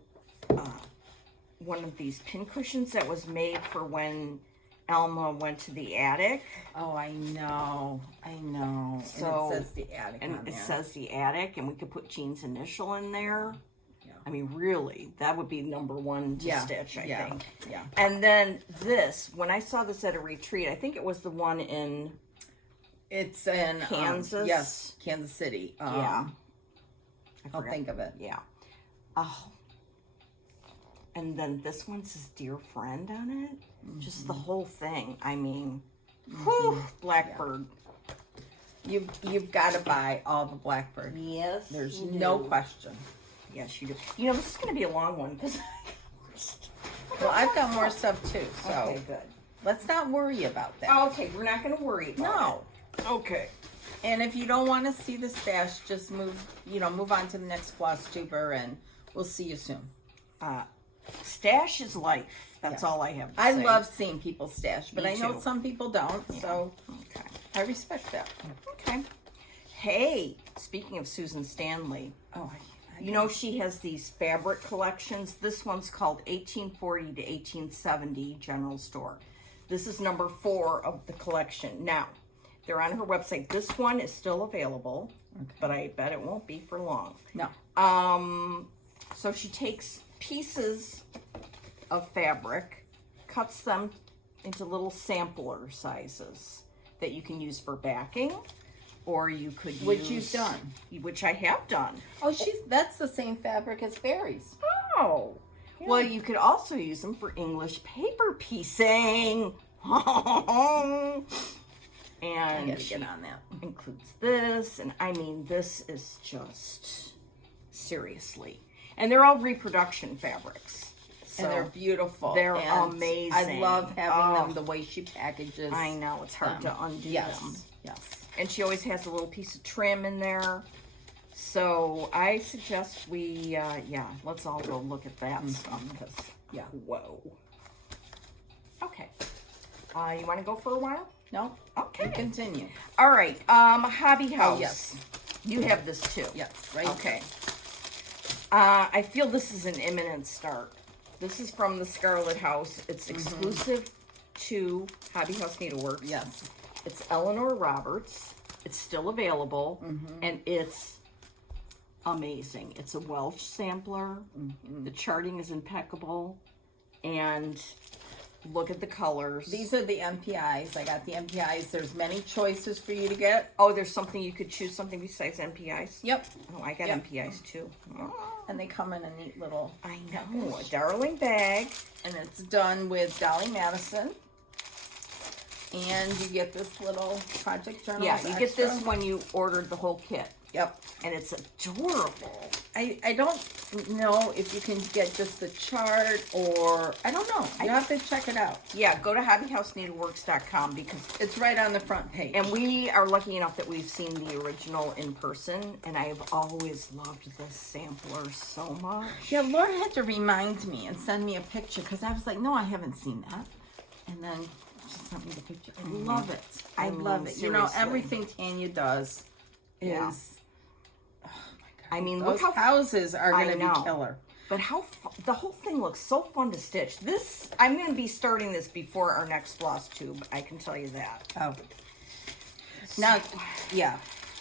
one of these pin cushions that was made for when Elma went to the attic. Oh, I know. So and it says the attic and on it there. says the attic, and we could put Jean's initial in there. Yeah. I mean, really, that would be number 1 to stitch, I think. Yeah. And then this, when I saw this at a retreat, I think it was the one in It's in Kansas. Yes, Kansas City. Yeah. I'll think of it. Yeah. Oh. And then this one says "Dear Friend" on it. Just the whole thing. I mean, whew, Blackbird. You've got to buy all the Blackbird. Yes, There's you no do. question. Yes, you do. You know, this is going to be a long one because. Well, I've got more stuff too, so Okay, good. let's not worry about that. Okay, we're not going to worry about No. it. Okay. And if you don't want to see the stash, just move on to the next floss tuber, and we'll see you soon. Stash is life. That's all I have to I say. love seeing people's stash, but Me I know too. some people don't, so Okay. I respect that. Okay. Hey, speaking of Susan Stanley, Oh, you know she has these fabric collections. This one's called 1840 to 1870 General Store. This is number 4 of the collection. Now, they're on her website. This one is still available, but I bet it won't be for long. No. So she takes pieces of fabric, cuts them into little sampler sizes that you can use for backing, or you could use... Which you've done. Which I have done. Oh, that's the same fabric as Barry's. Oh. Yeah. Well, you could also use them for English paper piecing. I And gotta she get on that. includes this, and I mean, this is just seriously. And they're all reproduction fabrics. So And they're beautiful. they're and amazing. I love having them the way she packages. I know, it's hard to undo them. Yes. And she always has a little piece of trim in there. So I suggest we, let's all go look at that stuff. Because, whoa. Okay. You want to go for a while? No. Okay. You continue. All right. Hobby House. Oh, yes. You have this too. Yes. Right. Okay. I feel this is an imminent start. This is from the Scarlet House. It's exclusive to Hobby House Needleworks. Yes. It's Eleanor Roberts. It's still available, and it's amazing. It's a Welsh sampler. The charting is impeccable, and look at the colors. These are the MPIs. I got the MPIs. There's many choices for you to get. Oh, there's something you could choose, something besides MPIs? Yep. Oh, I got MPIs too. Oh, And they come in a neat little, I know. A darling bag. and it's done with Dolly Madison. And you get this little project journal. Yeah, you get extra. this when you ordered the whole kit. Yep. And it's adorable. I don't know if you can get just the chart or I don't know. You have to check it out. Yeah, go to hobbyhouseneedleworks.com because It's right on the front page. and we are lucky enough that we've seen the original in person, and I have always loved this sampler so much. Yeah, Laura had to remind me and send me a picture because I was like, no, I haven't seen that. And then she sent me the picture. I love it. I love it. You know, seriously. everything Tanya does is. I mean, Those look how houses are going to know. be killer. But the whole thing looks so fun to stitch. This, I'm going to be starting this before our next floss tube. I can tell you that. Oh. Now, yeah.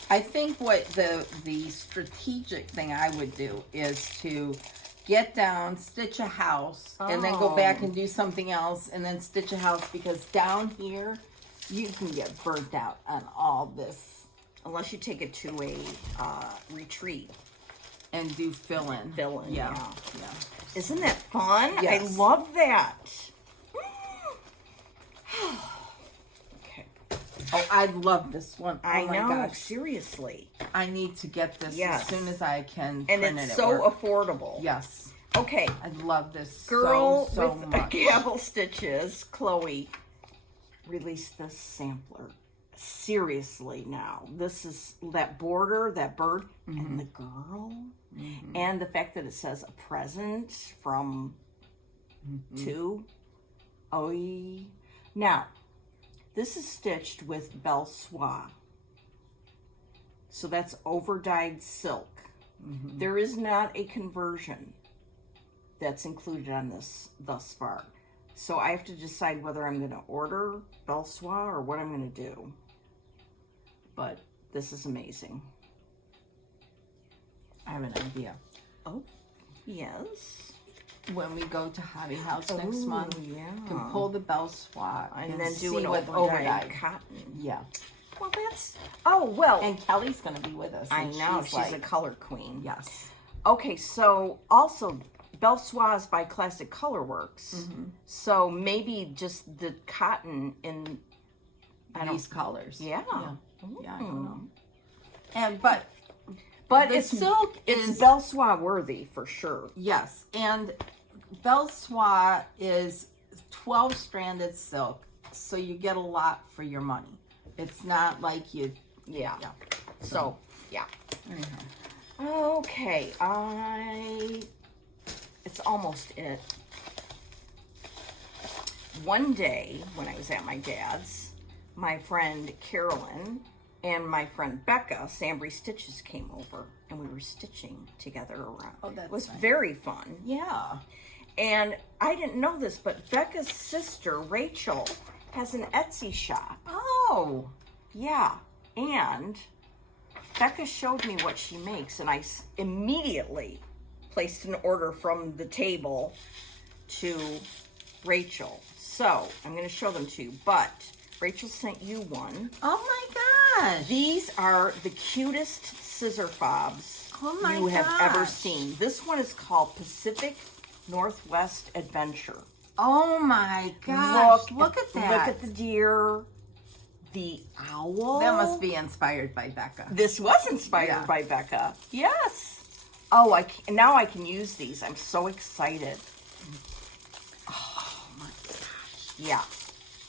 I think what the strategic thing I would do is to get down, stitch a house, and then go back and do something else, and then stitch a house, because down here, you can get burnt out on all this. Unless you take it to a retreat. And do fill-in. Fill-in, yeah. Isn't that fun? Yes. I love that. Okay. Oh, I love this one. Oh I my know, gosh. seriously. I need to get this Yes. as soon as I can And print it's it at so work. affordable. Yes. Okay. I love this Girl so with much. gavel stitches, Chloe, release this sampler. Seriously now. This is that border, that bird, and the girl. And the fact that it says a present from to Oi. Now, this is stitched with Belle Soie. So that's over-dyed silk. There is not a conversion that's included on this thus far. So I have to decide whether I'm going to order Belle Soie or what I'm going to do. But this is amazing. I have an idea. Oh, yes. When we go to Hobby House next month, yeah. you can pull the Belle Soie And then do see an what overdyed cotton. Yeah. Well, that's... Oh, well. And Kelly's going to be with us. I and know. She's like, a color queen. yes. Okay, so also, Belle Soie is by Classic Colorworks. So maybe just the cotton in... These colors. Yeah. Yeah, I don't know. And, but the it's silk it's is... Belle Soie worthy, for sure. Yes, and Belle Soie is 12-stranded silk, so you get a lot for your money. It's not like you... Yeah. Yeah. So, yeah. Anyhow. Okay, it's almost it. One day, when I was at my dad's, my friend Carolyn and my friend Becca, Sambry Stitches, came over, and we were stitching together around. Oh, that's It was nice. very fun. Yeah. And I didn't know this, but Becca's sister, Rachel, has an Etsy shop. Oh. Yeah, and Becca showed me what she makes, and I immediately placed an order from the table to Rachel. So, I'm going to show them to you, but Rachel sent you one. Oh my gosh. These are the cutest scissor fobs you have ever seen. This one is called Pacific Northwest Adventure. Oh my gosh. Look at that. Look at the deer, the owl. That must be inspired by Becca. This was inspired by Becca. Yes. Oh, now I can use these. I'm so excited. Oh my gosh. Yeah.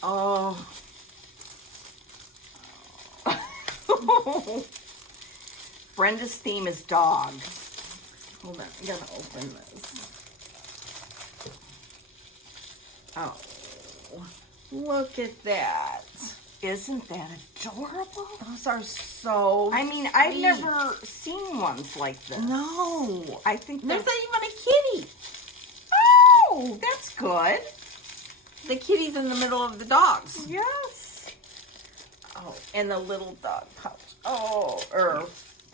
Oh. Brenda's theme is dog. Hold on, I'm gonna open this. Oh. Look at that. Isn't that adorable? Those are so I mean, I've sweet. never seen ones like this. No. I think There's they're... not even a kitty. Oh, that's good. The kitty's in the middle of the dogs. Yes. Oh, and the little dog pouch. Oh,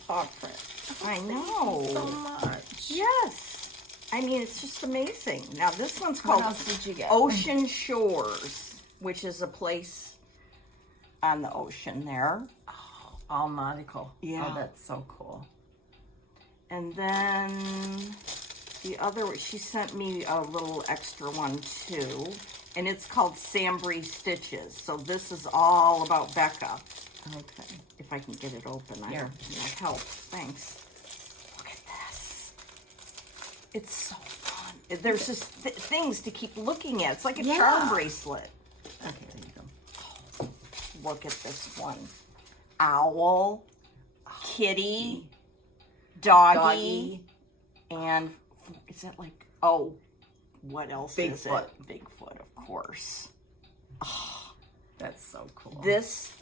paw print. I know. So much. Yes. I mean, it's just amazing. Now, this one's What called else did you get? Ocean Shores, which is a place on the ocean there. Oh, all nautical. Yeah. Oh, that's so cool. And then the other, she sent me a little extra one too, and it's called Sambry Stitches. So this is all about Becca. Okay. If I can get it open, Here. I'll help. Thanks. Look at this. It's so fun. There's just things to keep looking at. It's like a charm bracelet. Okay, there you go. Look at this one. Owl, kitty, doggy, and is that like, oh, what else is Bigfoot. it? Bigfoot, of course. That's so cool. This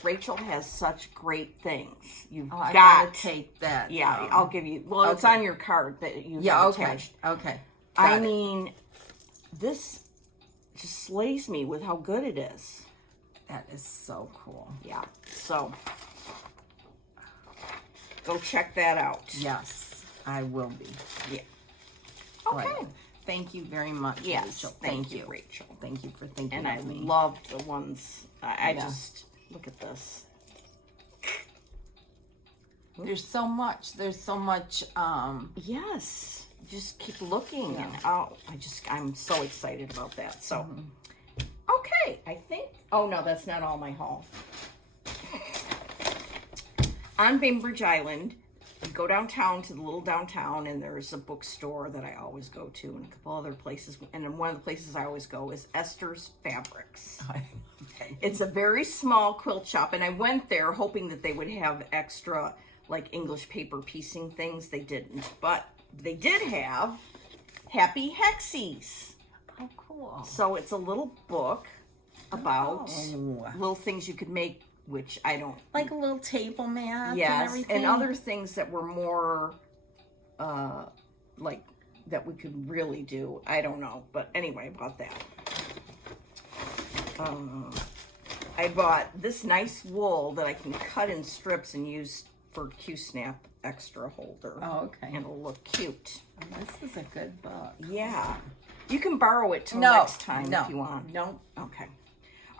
this. Rachel has such great things. You've I got gotta take that. Yeah, I'll give you. Well, it's okay. on your card that you Yeah, have okay. attached. Okay. I Got it. mean, this just slays me with how good it is. That is so cool. Yeah. So go check that out. Yes, I will be. Yeah. Okay. Right. Thank you very much, Yes. Rachel. Thank you, Rachel. Thank you for thinking And I of me. love the ones. I Yeah. just look at this. There's so much. There's so much. Yes. Just keep looking, Yeah. and I'm so excited about that. So, okay, I think. Oh no, that's not all my haul. On Bainbridge Island, you go downtown to the little downtown, and there's a bookstore that I always go to, and a couple other places. And then one of the places I always go is Esther's Fabrics. Okay. It's a very small quilt shop, and I went there hoping that they would have extra, like, English paper piecing things. They didn't, but they did have Happy Hexies. Oh, cool. So it's a little book about Oh. little things you could make, which I don't. Like a little table mat and Yes, everything. and other things that were more, like, that we could really do. I don't know, but anyway, I bought that. I bought this nice wool that I can cut in strips and use for Q-snap extra holder. Oh, okay. And it'll look cute. Oh, this is a good book. Yeah. You can borrow it till No, next time no. if you want. No. Okay.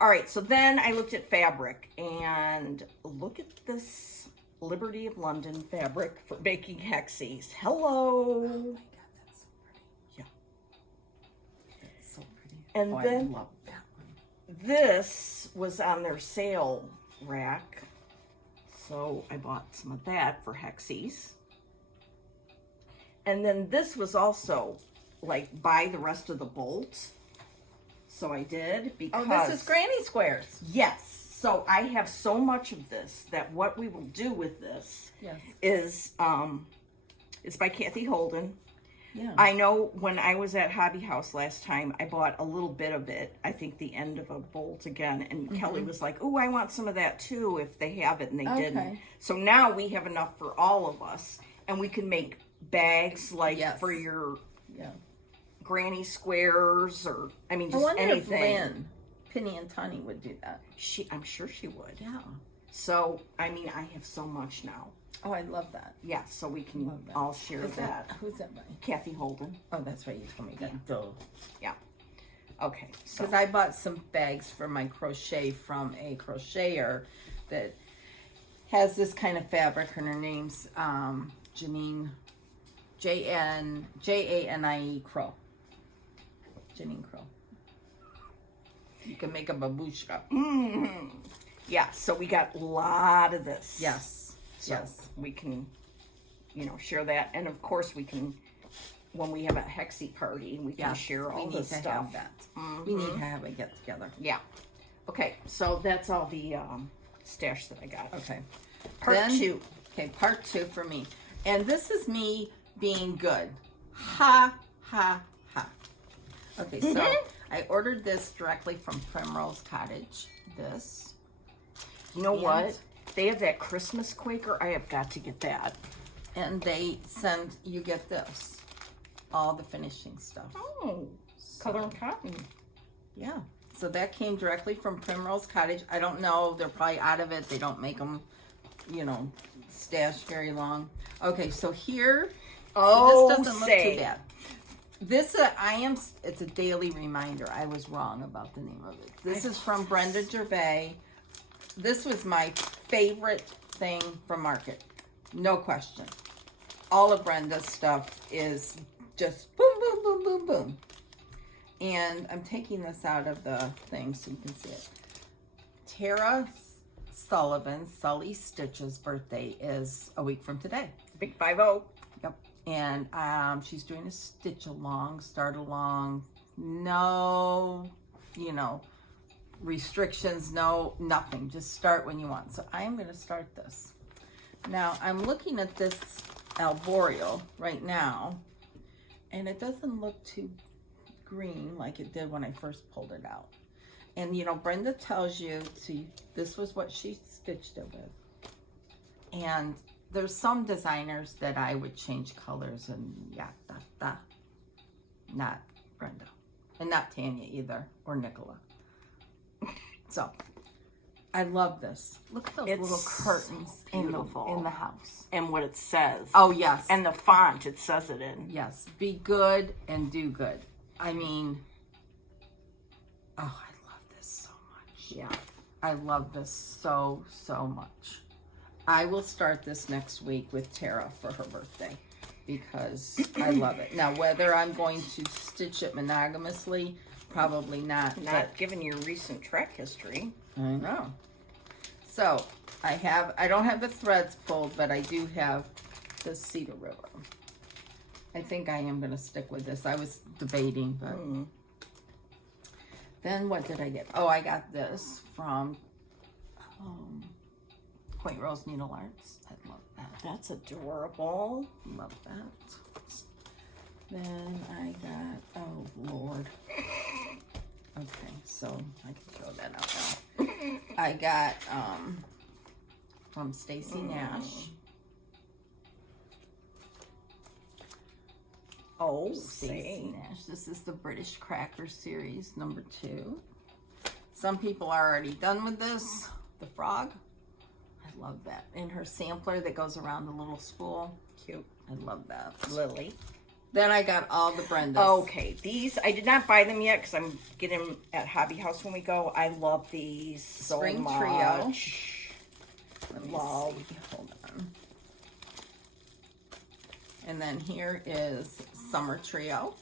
All right, so then I looked at fabric, and look at this Liberty of London fabric for baking hexies. Hello. Oh my God, that's so pretty. Yeah. That's so pretty. And I then love that one. this was on their sale rack, so I bought some of that for hexies. And then this was also, like, buy the rest of the bolts. So I did, because... Oh, this is Granny Squares. Yes. So I have so much of this that what we will do with this Yes. is, it's by Kathy Holden. Yeah. I know when I was at Hobby House last time, I bought a little bit of it. I think the end of a bolt again. And Kelly was like, oh, I want some of that too if they have it, and they didn't. So now we have enough for all of us. And we can make bags like Yes. for your Yeah. granny squares, or, I mean, I just wonder anything. if Lynn, Penny and Tony would do that. I'm sure she would. Yeah. So, I mean, I have so much now. Oh, I love that. Yeah, so we can Love that. all share Is that. Who's that by? Kathy Holden. Oh, that's right. You told me that. Yeah. Okay. So Because I bought some bags for my crochet from a crocheter that has this kind of fabric, and her name's Janine, Janie Crow. Janine Crow. You can make a babushka. yeah, so we got a lot of this. Yes. So Yes. we can, share that, and of course we can, when we have a hexie party, we can share all this stuff. Have that. We need to have a get together. Yeah. Okay, so that's all the stash that I got. Okay. Part Then- 2. Okay, part 2 for me. And this is me being good. Ha, ha, ha. Okay, so I ordered this directly from Primrose Cottage. This. You know And- what? They have that Christmas Quaker. I have got to get that. And you get this. All the finishing stuff. Oh, color and cotton. Yeah. So that came directly from Primrose Cottage. I don't know. They're probably out of it. They don't make them, stashed very long. Okay, so here. Oh, this doesn't look too bad. This, it's a daily reminder. I was wrong about the name of it. This is from Brenda Gervais. This was my favorite thing from Market. No question. All of Brenda's stuff is just boom, boom, boom, boom, boom. And I'm taking this out of the thing so you can see it. Tara Sullivan, Sully Stitch's birthday is a week from today. Big 5-0. Yep. And she's doing a stitch along, start along. No, restrictions, no, nothing. Just start when you want. So I am going to start this. Now, I'm looking at this arboreal right now, and it doesn't look too green like it did when I first pulled it out. And you know, Brenda tells you to, this was what she stitched it with. And there's some designers that I would change colors and not Brenda. And not Tanya either, or Nicola. So, I love this. Look at those little curtains in the house. And what it says. Oh, yes. And the font it says it in. Yes. Be good and do good. I mean, oh, I love this so much. Yeah. I love this so, so much. I will start this next week with Tara for her birthday because I love it. Now, whether I'm going to stitch it monogamously, probably not. Not given your recent track history. I know. So, I don't have the threads pulled, but I do have the Cedar River. I think I am going to stick with this. I was debating, but... Then what did I get? Oh, I got this from Point Rose Needle Arts. I love that. That's adorable. Love that. Then I got, oh Lord. Okay, so I can throw that out now. I got from Stacy Nash. Oh, Stacy Nash. This is the British Cracker Series number 2. Some people are already done with this. The frog. I love that. And her sampler that goes around the little spool. Cute. I love that. Lily. Then I got all the Brendas. Okay, these, I did not buy them yet because I'm getting them at Hobby House when we go. I love these Spring so Trio. much. Let me Love. see. Hold on. And then here is Summer Trio.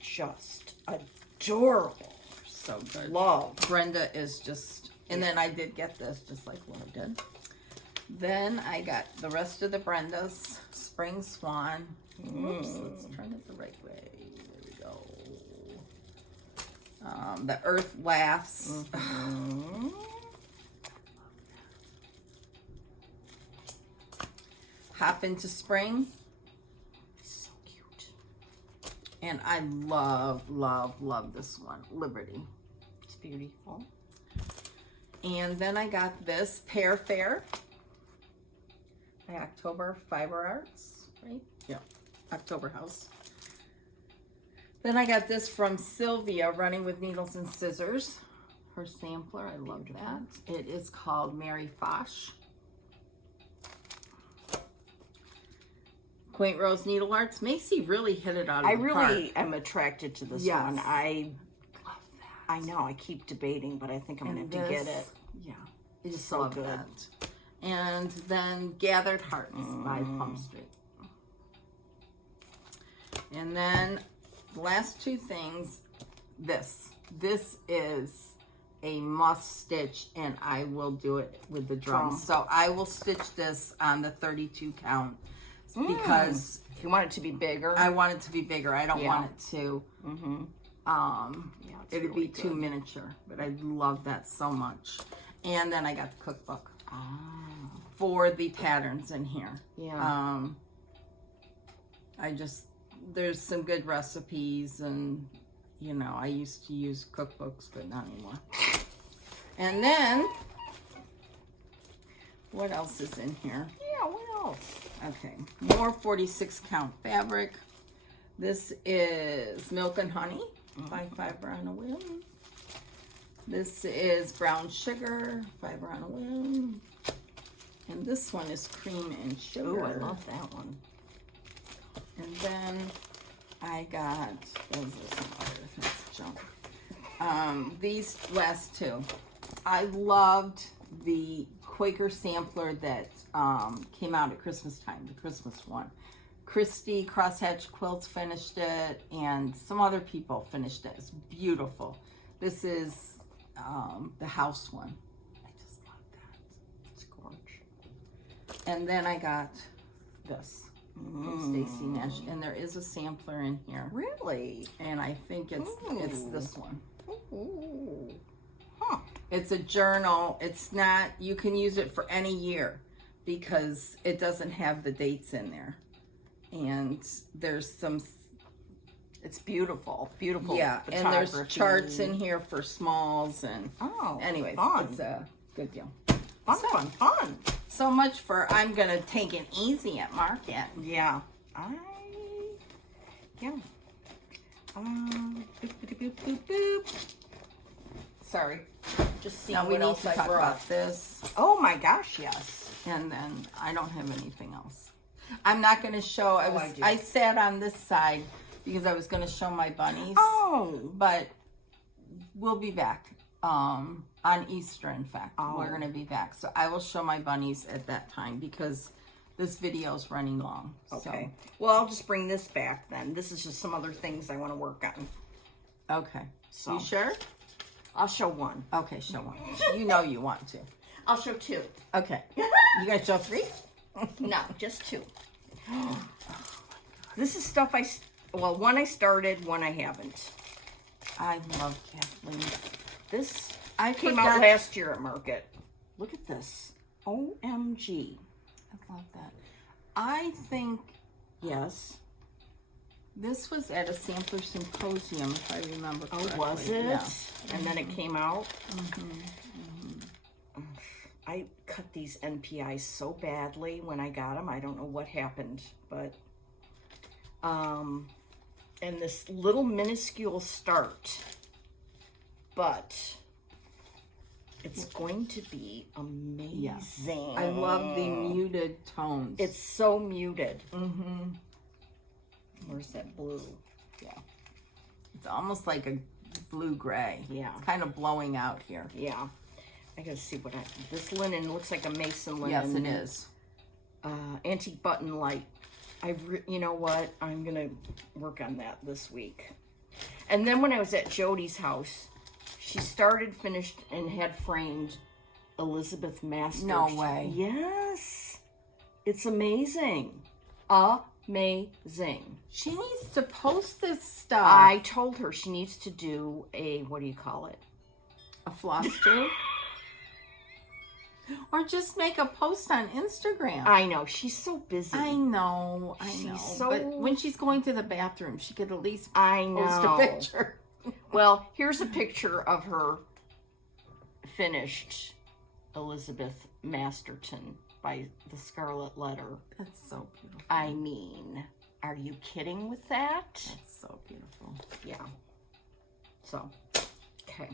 Just adorable. So good. Love. Brenda is just, and then I did get this just like Laura did. Then I got the rest of the Brendas. Spring Swan. Oops, let's turn it the right way. There we go. The Earth Laughs. Hop into Spring. So cute. And I love, love, love this one. Liberty. It's beautiful. And then I got this Pear Fair by October Fiber Arts, right? Yeah, October House. Then I got this from Sylvia, Running with Needles and Scissors. Her sampler, I love that. It is called Mary Foch. Quaint Rose Needle Arts. Macy really hit it out of the park. I really am attracted to this Yes. one. I love that. I know, I keep debating, but I think I'm going And to have to get this- it. Yeah, It's just so love good. that. And then Gathered Hearts by Plum Street. And then the last two things, this is a must stitch, and I will do it with the drums. Drum. So I will stitch this on the 32 count because You want it to be bigger? I want it to be bigger. I don't Yeah. want it to, yeah, it's it'd really be too good. miniature, but I love that so much. And then I got the cookbook for the patterns in here. Yeah. There's some good recipes, and you know, I used to use cookbooks, but not anymore. And then, what else is in here? Yeah, what else? Okay, more 46 count fabric. This is Milk and Honey by Fiber on a Whim. This is Brown Sugar, Fiber on a Whim. And this one is Cream and Sugar. Ooh, I love that one. And then I got, those are some other junk. These last two. I loved the Quaker sampler that came out at Christmas time, the Christmas one. Christy Crosshatch Quilts finished it, and some other people finished it. It's beautiful. This is the house one. I just love that. It's gorgeous. And then I got this from Stacy Nash, and there is a sampler in here. Really? And I think it's this one. Ooh. Huh. It's a journal. It's not, you can use it for any year because it doesn't have the dates in there. And there's some, It's beautiful, beautiful. Yeah, and there's photography. charts in here for smalls and Oh, anyways, fun. it's a good deal. Fun. So much for I'm gonna take it easy at market. Yeah. Yeah. Boop, boop, boop, boop, boop. Sorry. Just seeing Now we what need else to I talk brought. about this, Oh my gosh, yes. and then I don't have anything else. I'm not gonna show. I do. I sat on this side because I was gonna show my bunnies. Oh. But we'll be back on Easter. In fact, Oh. we're gonna be back, so I will show my bunnies at that time because this video is running long. Okay. Well, I'll just bring this back then. This is just some other things I want to work on. So, okay. So. You sure? I'll show one. Okay, show one. You know you want to. I'll show two. Okay. You gonna show three? No, just two. This is stuff one I started, one I haven't. I love Kathleen. This I came forgot- out last year at Market. Look at this. OMG. I love that. I think Yes. this was at a sampler symposium, if I remember correctly. Oh, was it? Yeah. And then it came out? I cut these NPIs so badly when I got them. I don't know what happened, but and this little minuscule start, but it's going to be amazing. I love the muted tones. It's so muted. Mm-hmm. Where's that blue? Yeah. It's almost like a blue-gray. Yeah. It's kind of blowing out here. Yeah. I gotta see what this linen looks like a mason linen. Yes, it is. Antique button light. You know what? I'm gonna work on that this week. And then when I was at Jody's house, she started, finished, and had framed Elizabeth Master. No way. Yes. It's amazing. Amazing. She needs to post this stuff. I told her she needs to do a, what do you call it? A floss tube. Or just make a post on Instagram. I know. She's so busy. I know. She's so- But when she's going to the bathroom, she could at least I post know. a picture. Well, here's a picture of her finished Elizabeth Masterton by the Scarlet Letter. That's so beautiful. I mean, are you kidding with that? That's so beautiful. Yeah. So, okay.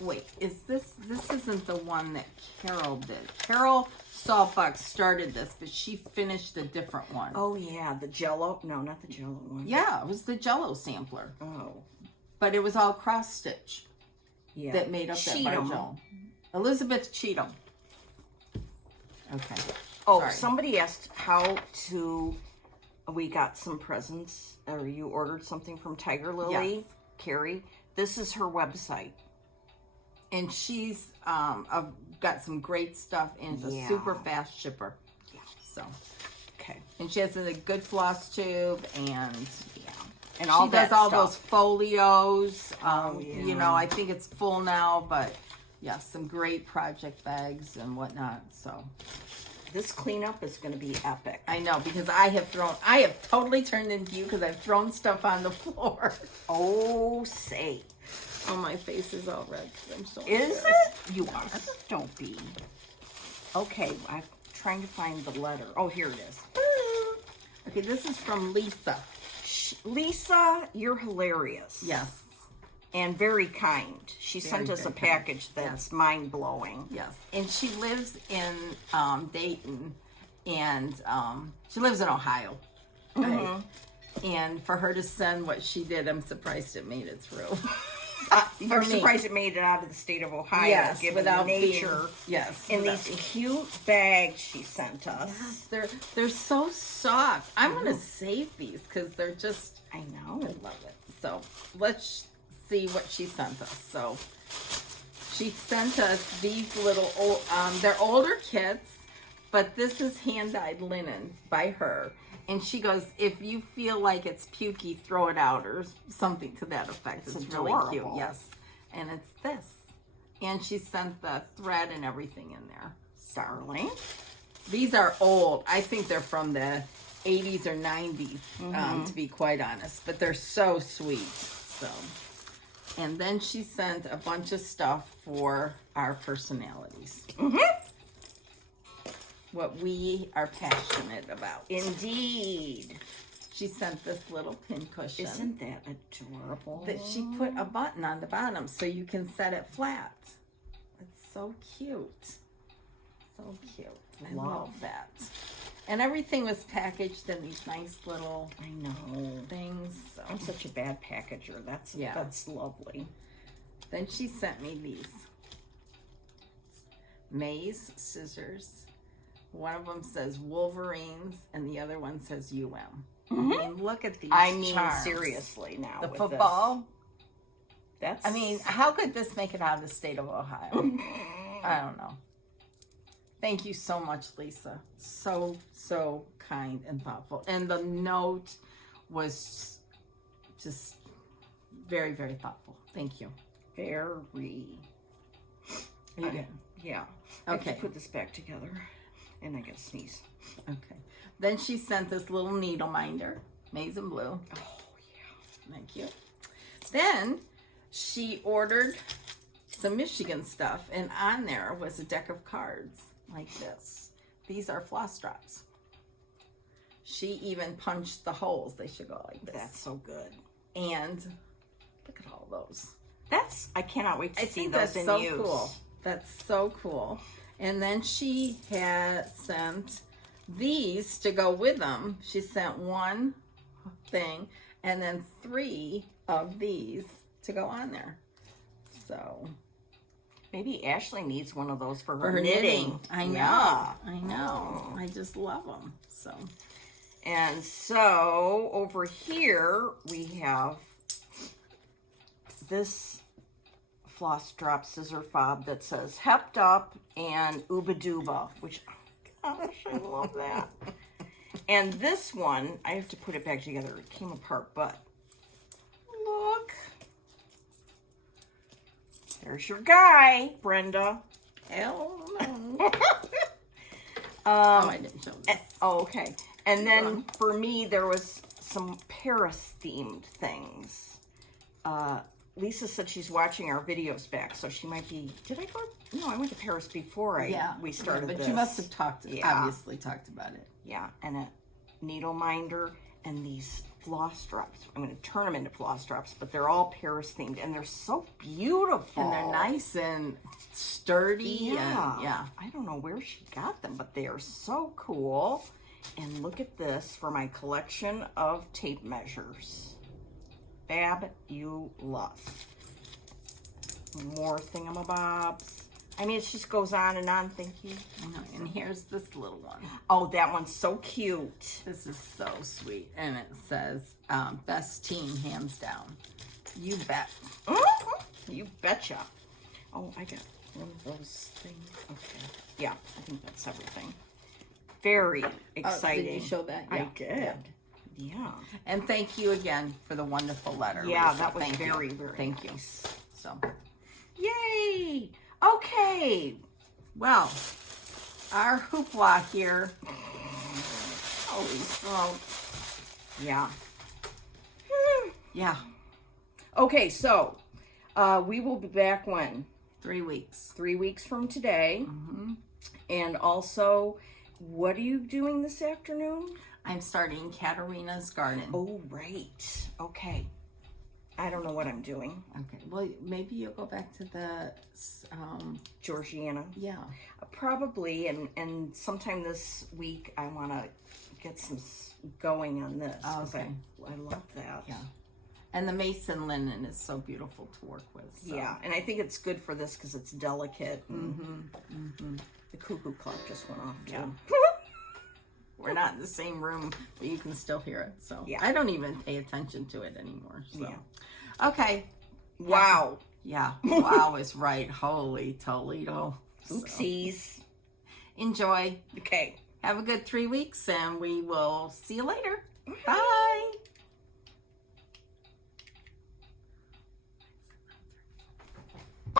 Wait, this isn't the one that Carol did. Carol Saltbox started this, but she finished a different one. Oh, yeah, the Jello. No, not the Jello one. Yeah, it was the Jello sampler. Oh, But it was all cross stitch yeah. that made up that bar Cheatham. Jello. Elizabeth Cheatham. Okay. Oh, Sorry. somebody asked we got some presents, or you ordered something from Tiger Lily. Yes. Carrie, this is her website. And she's got some great stuff and it's a Yeah. super fast shipper. Yeah. So, Okay. and she has a good floss tube and Yeah. And all she does that all stuff. those folios. Oh, You yeah. know, I think it's full now, but yes, some great project bags and whatnot. So This cleanup is going to be epic. I know because I have totally turned into you because I've thrown stuff on the floor. Oh, say. Oh, my face is all red. I'm so Is embarrassed. it? You are. Don't be. Okay, I'm trying to find the letter. Oh, here it is. Okay, this is from Lisa. Lisa, you're hilarious. Yes. And very kind. She sent Very, us a very kind. package that's mind-blowing. Yes, and she lives in Dayton, and she lives in Ohio. Right? And for her to send what she did, I'm surprised it made it through. I'm me. surprised it made it out of the state of Ohio, Yes, given without the nature. yes, And without- these cute bags she sent us. Yes, they're so soft. I'm gonna save these because they're just I know. I love it. So let's see what she sent us. So she sent us these little old, they're older kits, but this is hand-dyed linen by her. And she goes, if you feel like it's pukey, throw it out, or something to that effect. It's really cute. adorable. Yes. And it's this. And she sent the thread and everything in there. Darling. These are old. I think they're from the 80s or 90s, to be quite honest. But they're so sweet. So, and then she sent a bunch of stuff for our personalities. What we are passionate about. Indeed. She sent this little pin cushion. Isn't that adorable? That she put a button on the bottom so you can set it flat. It's so cute. So cute. I love that. And everything was packaged in these nice little things. So. I'm such a bad packager. That's lovely. Then she sent me these maze scissors. One of them says Wolverines and the other one says UM. I mean, look at these charms. Seriously now. The with football. This. I mean, how could this make it out of the state of Ohio? I don't know. Thank you so much, Lisa. So, so kind and thoughtful. And the note was just very, very thoughtful. Thank you. Very. Yeah. I have to put this back together. And I gotta sneeze. Okay. Then she sent this little needle minder, maize and blue. Oh, yeah. Thank you. Then she ordered some Michigan stuff, and on there was a deck of cards like this. These are floss drops. She even punched the holes. They should go like this. That's so good. And look at all those. I cannot wait to see those in so use. Cool. That's so cool. And then she had sent these to go with them. She sent one thing and then 3 of these to go on there. So maybe Ashley needs one of those for her knitting. I know. Yeah. I know. I just love them. So. And so over here we have this floss drop scissor fob that says Hepped Up and Ooba Dooba, which, oh gosh, I love that. And this one, I have to put it back together. It came apart, but look. There's your guy, Brenda. Hell no. I didn't show this. Oh, okay. And then for me, there was some Paris-themed things. Lisa said she's watching our videos back, so she might be. Did I go? No, I went to Paris before we started but this. you must have obviously talked about it. Yeah, and a needle minder and these floss drops. I'm going to turn them into floss drops, but they're all Paris themed, and they're so beautiful. And they're nice and sturdy. Yeah. I don't know where she got them, but they are so cool. And look at this for my collection of tape measures. Fabulous. More thingamabobs. I mean, it just goes on and on. Thank you. And here's this little one. Oh, that one's so cute. This is so sweet. And it says, best team, hands down. You bet. You betcha. Oh, I got one of those things. Okay. Yeah, I think that's everything. Very exciting. Did you show that? Yeah. I did. Yeah. And thank you again for the wonderful letter. Yeah, Lisa. that was very, very thank nice. you. So, yay! Okay. Well, our hoopla here. Holy smoke. Yeah. Yeah. Okay, so we will be back when? 3 weeks. 3 weeks from today. And also, what are you doing this afternoon? I'm starting Katarina's garden. Oh, right. Okay. I don't know what I'm doing. Okay. Well, maybe you'll go back to the Georgiana. Yeah. Probably, and sometime this week I want to get some going on this. Oh, okay. I love that. Yeah. And the mason linen is so beautiful to work with. So. Yeah, and I think it's good for this because it's delicate. The cuckoo clock just went off too. Yeah. We're not in the same room, but you can still hear it. So yeah. I don't even pay attention to it anymore. So. Yeah. Okay. Wow. Yeah. Wow is right. Holy Toledo. Oopsies. So. Enjoy. Okay. Have a good 3 weeks, and we will see you later. Bye.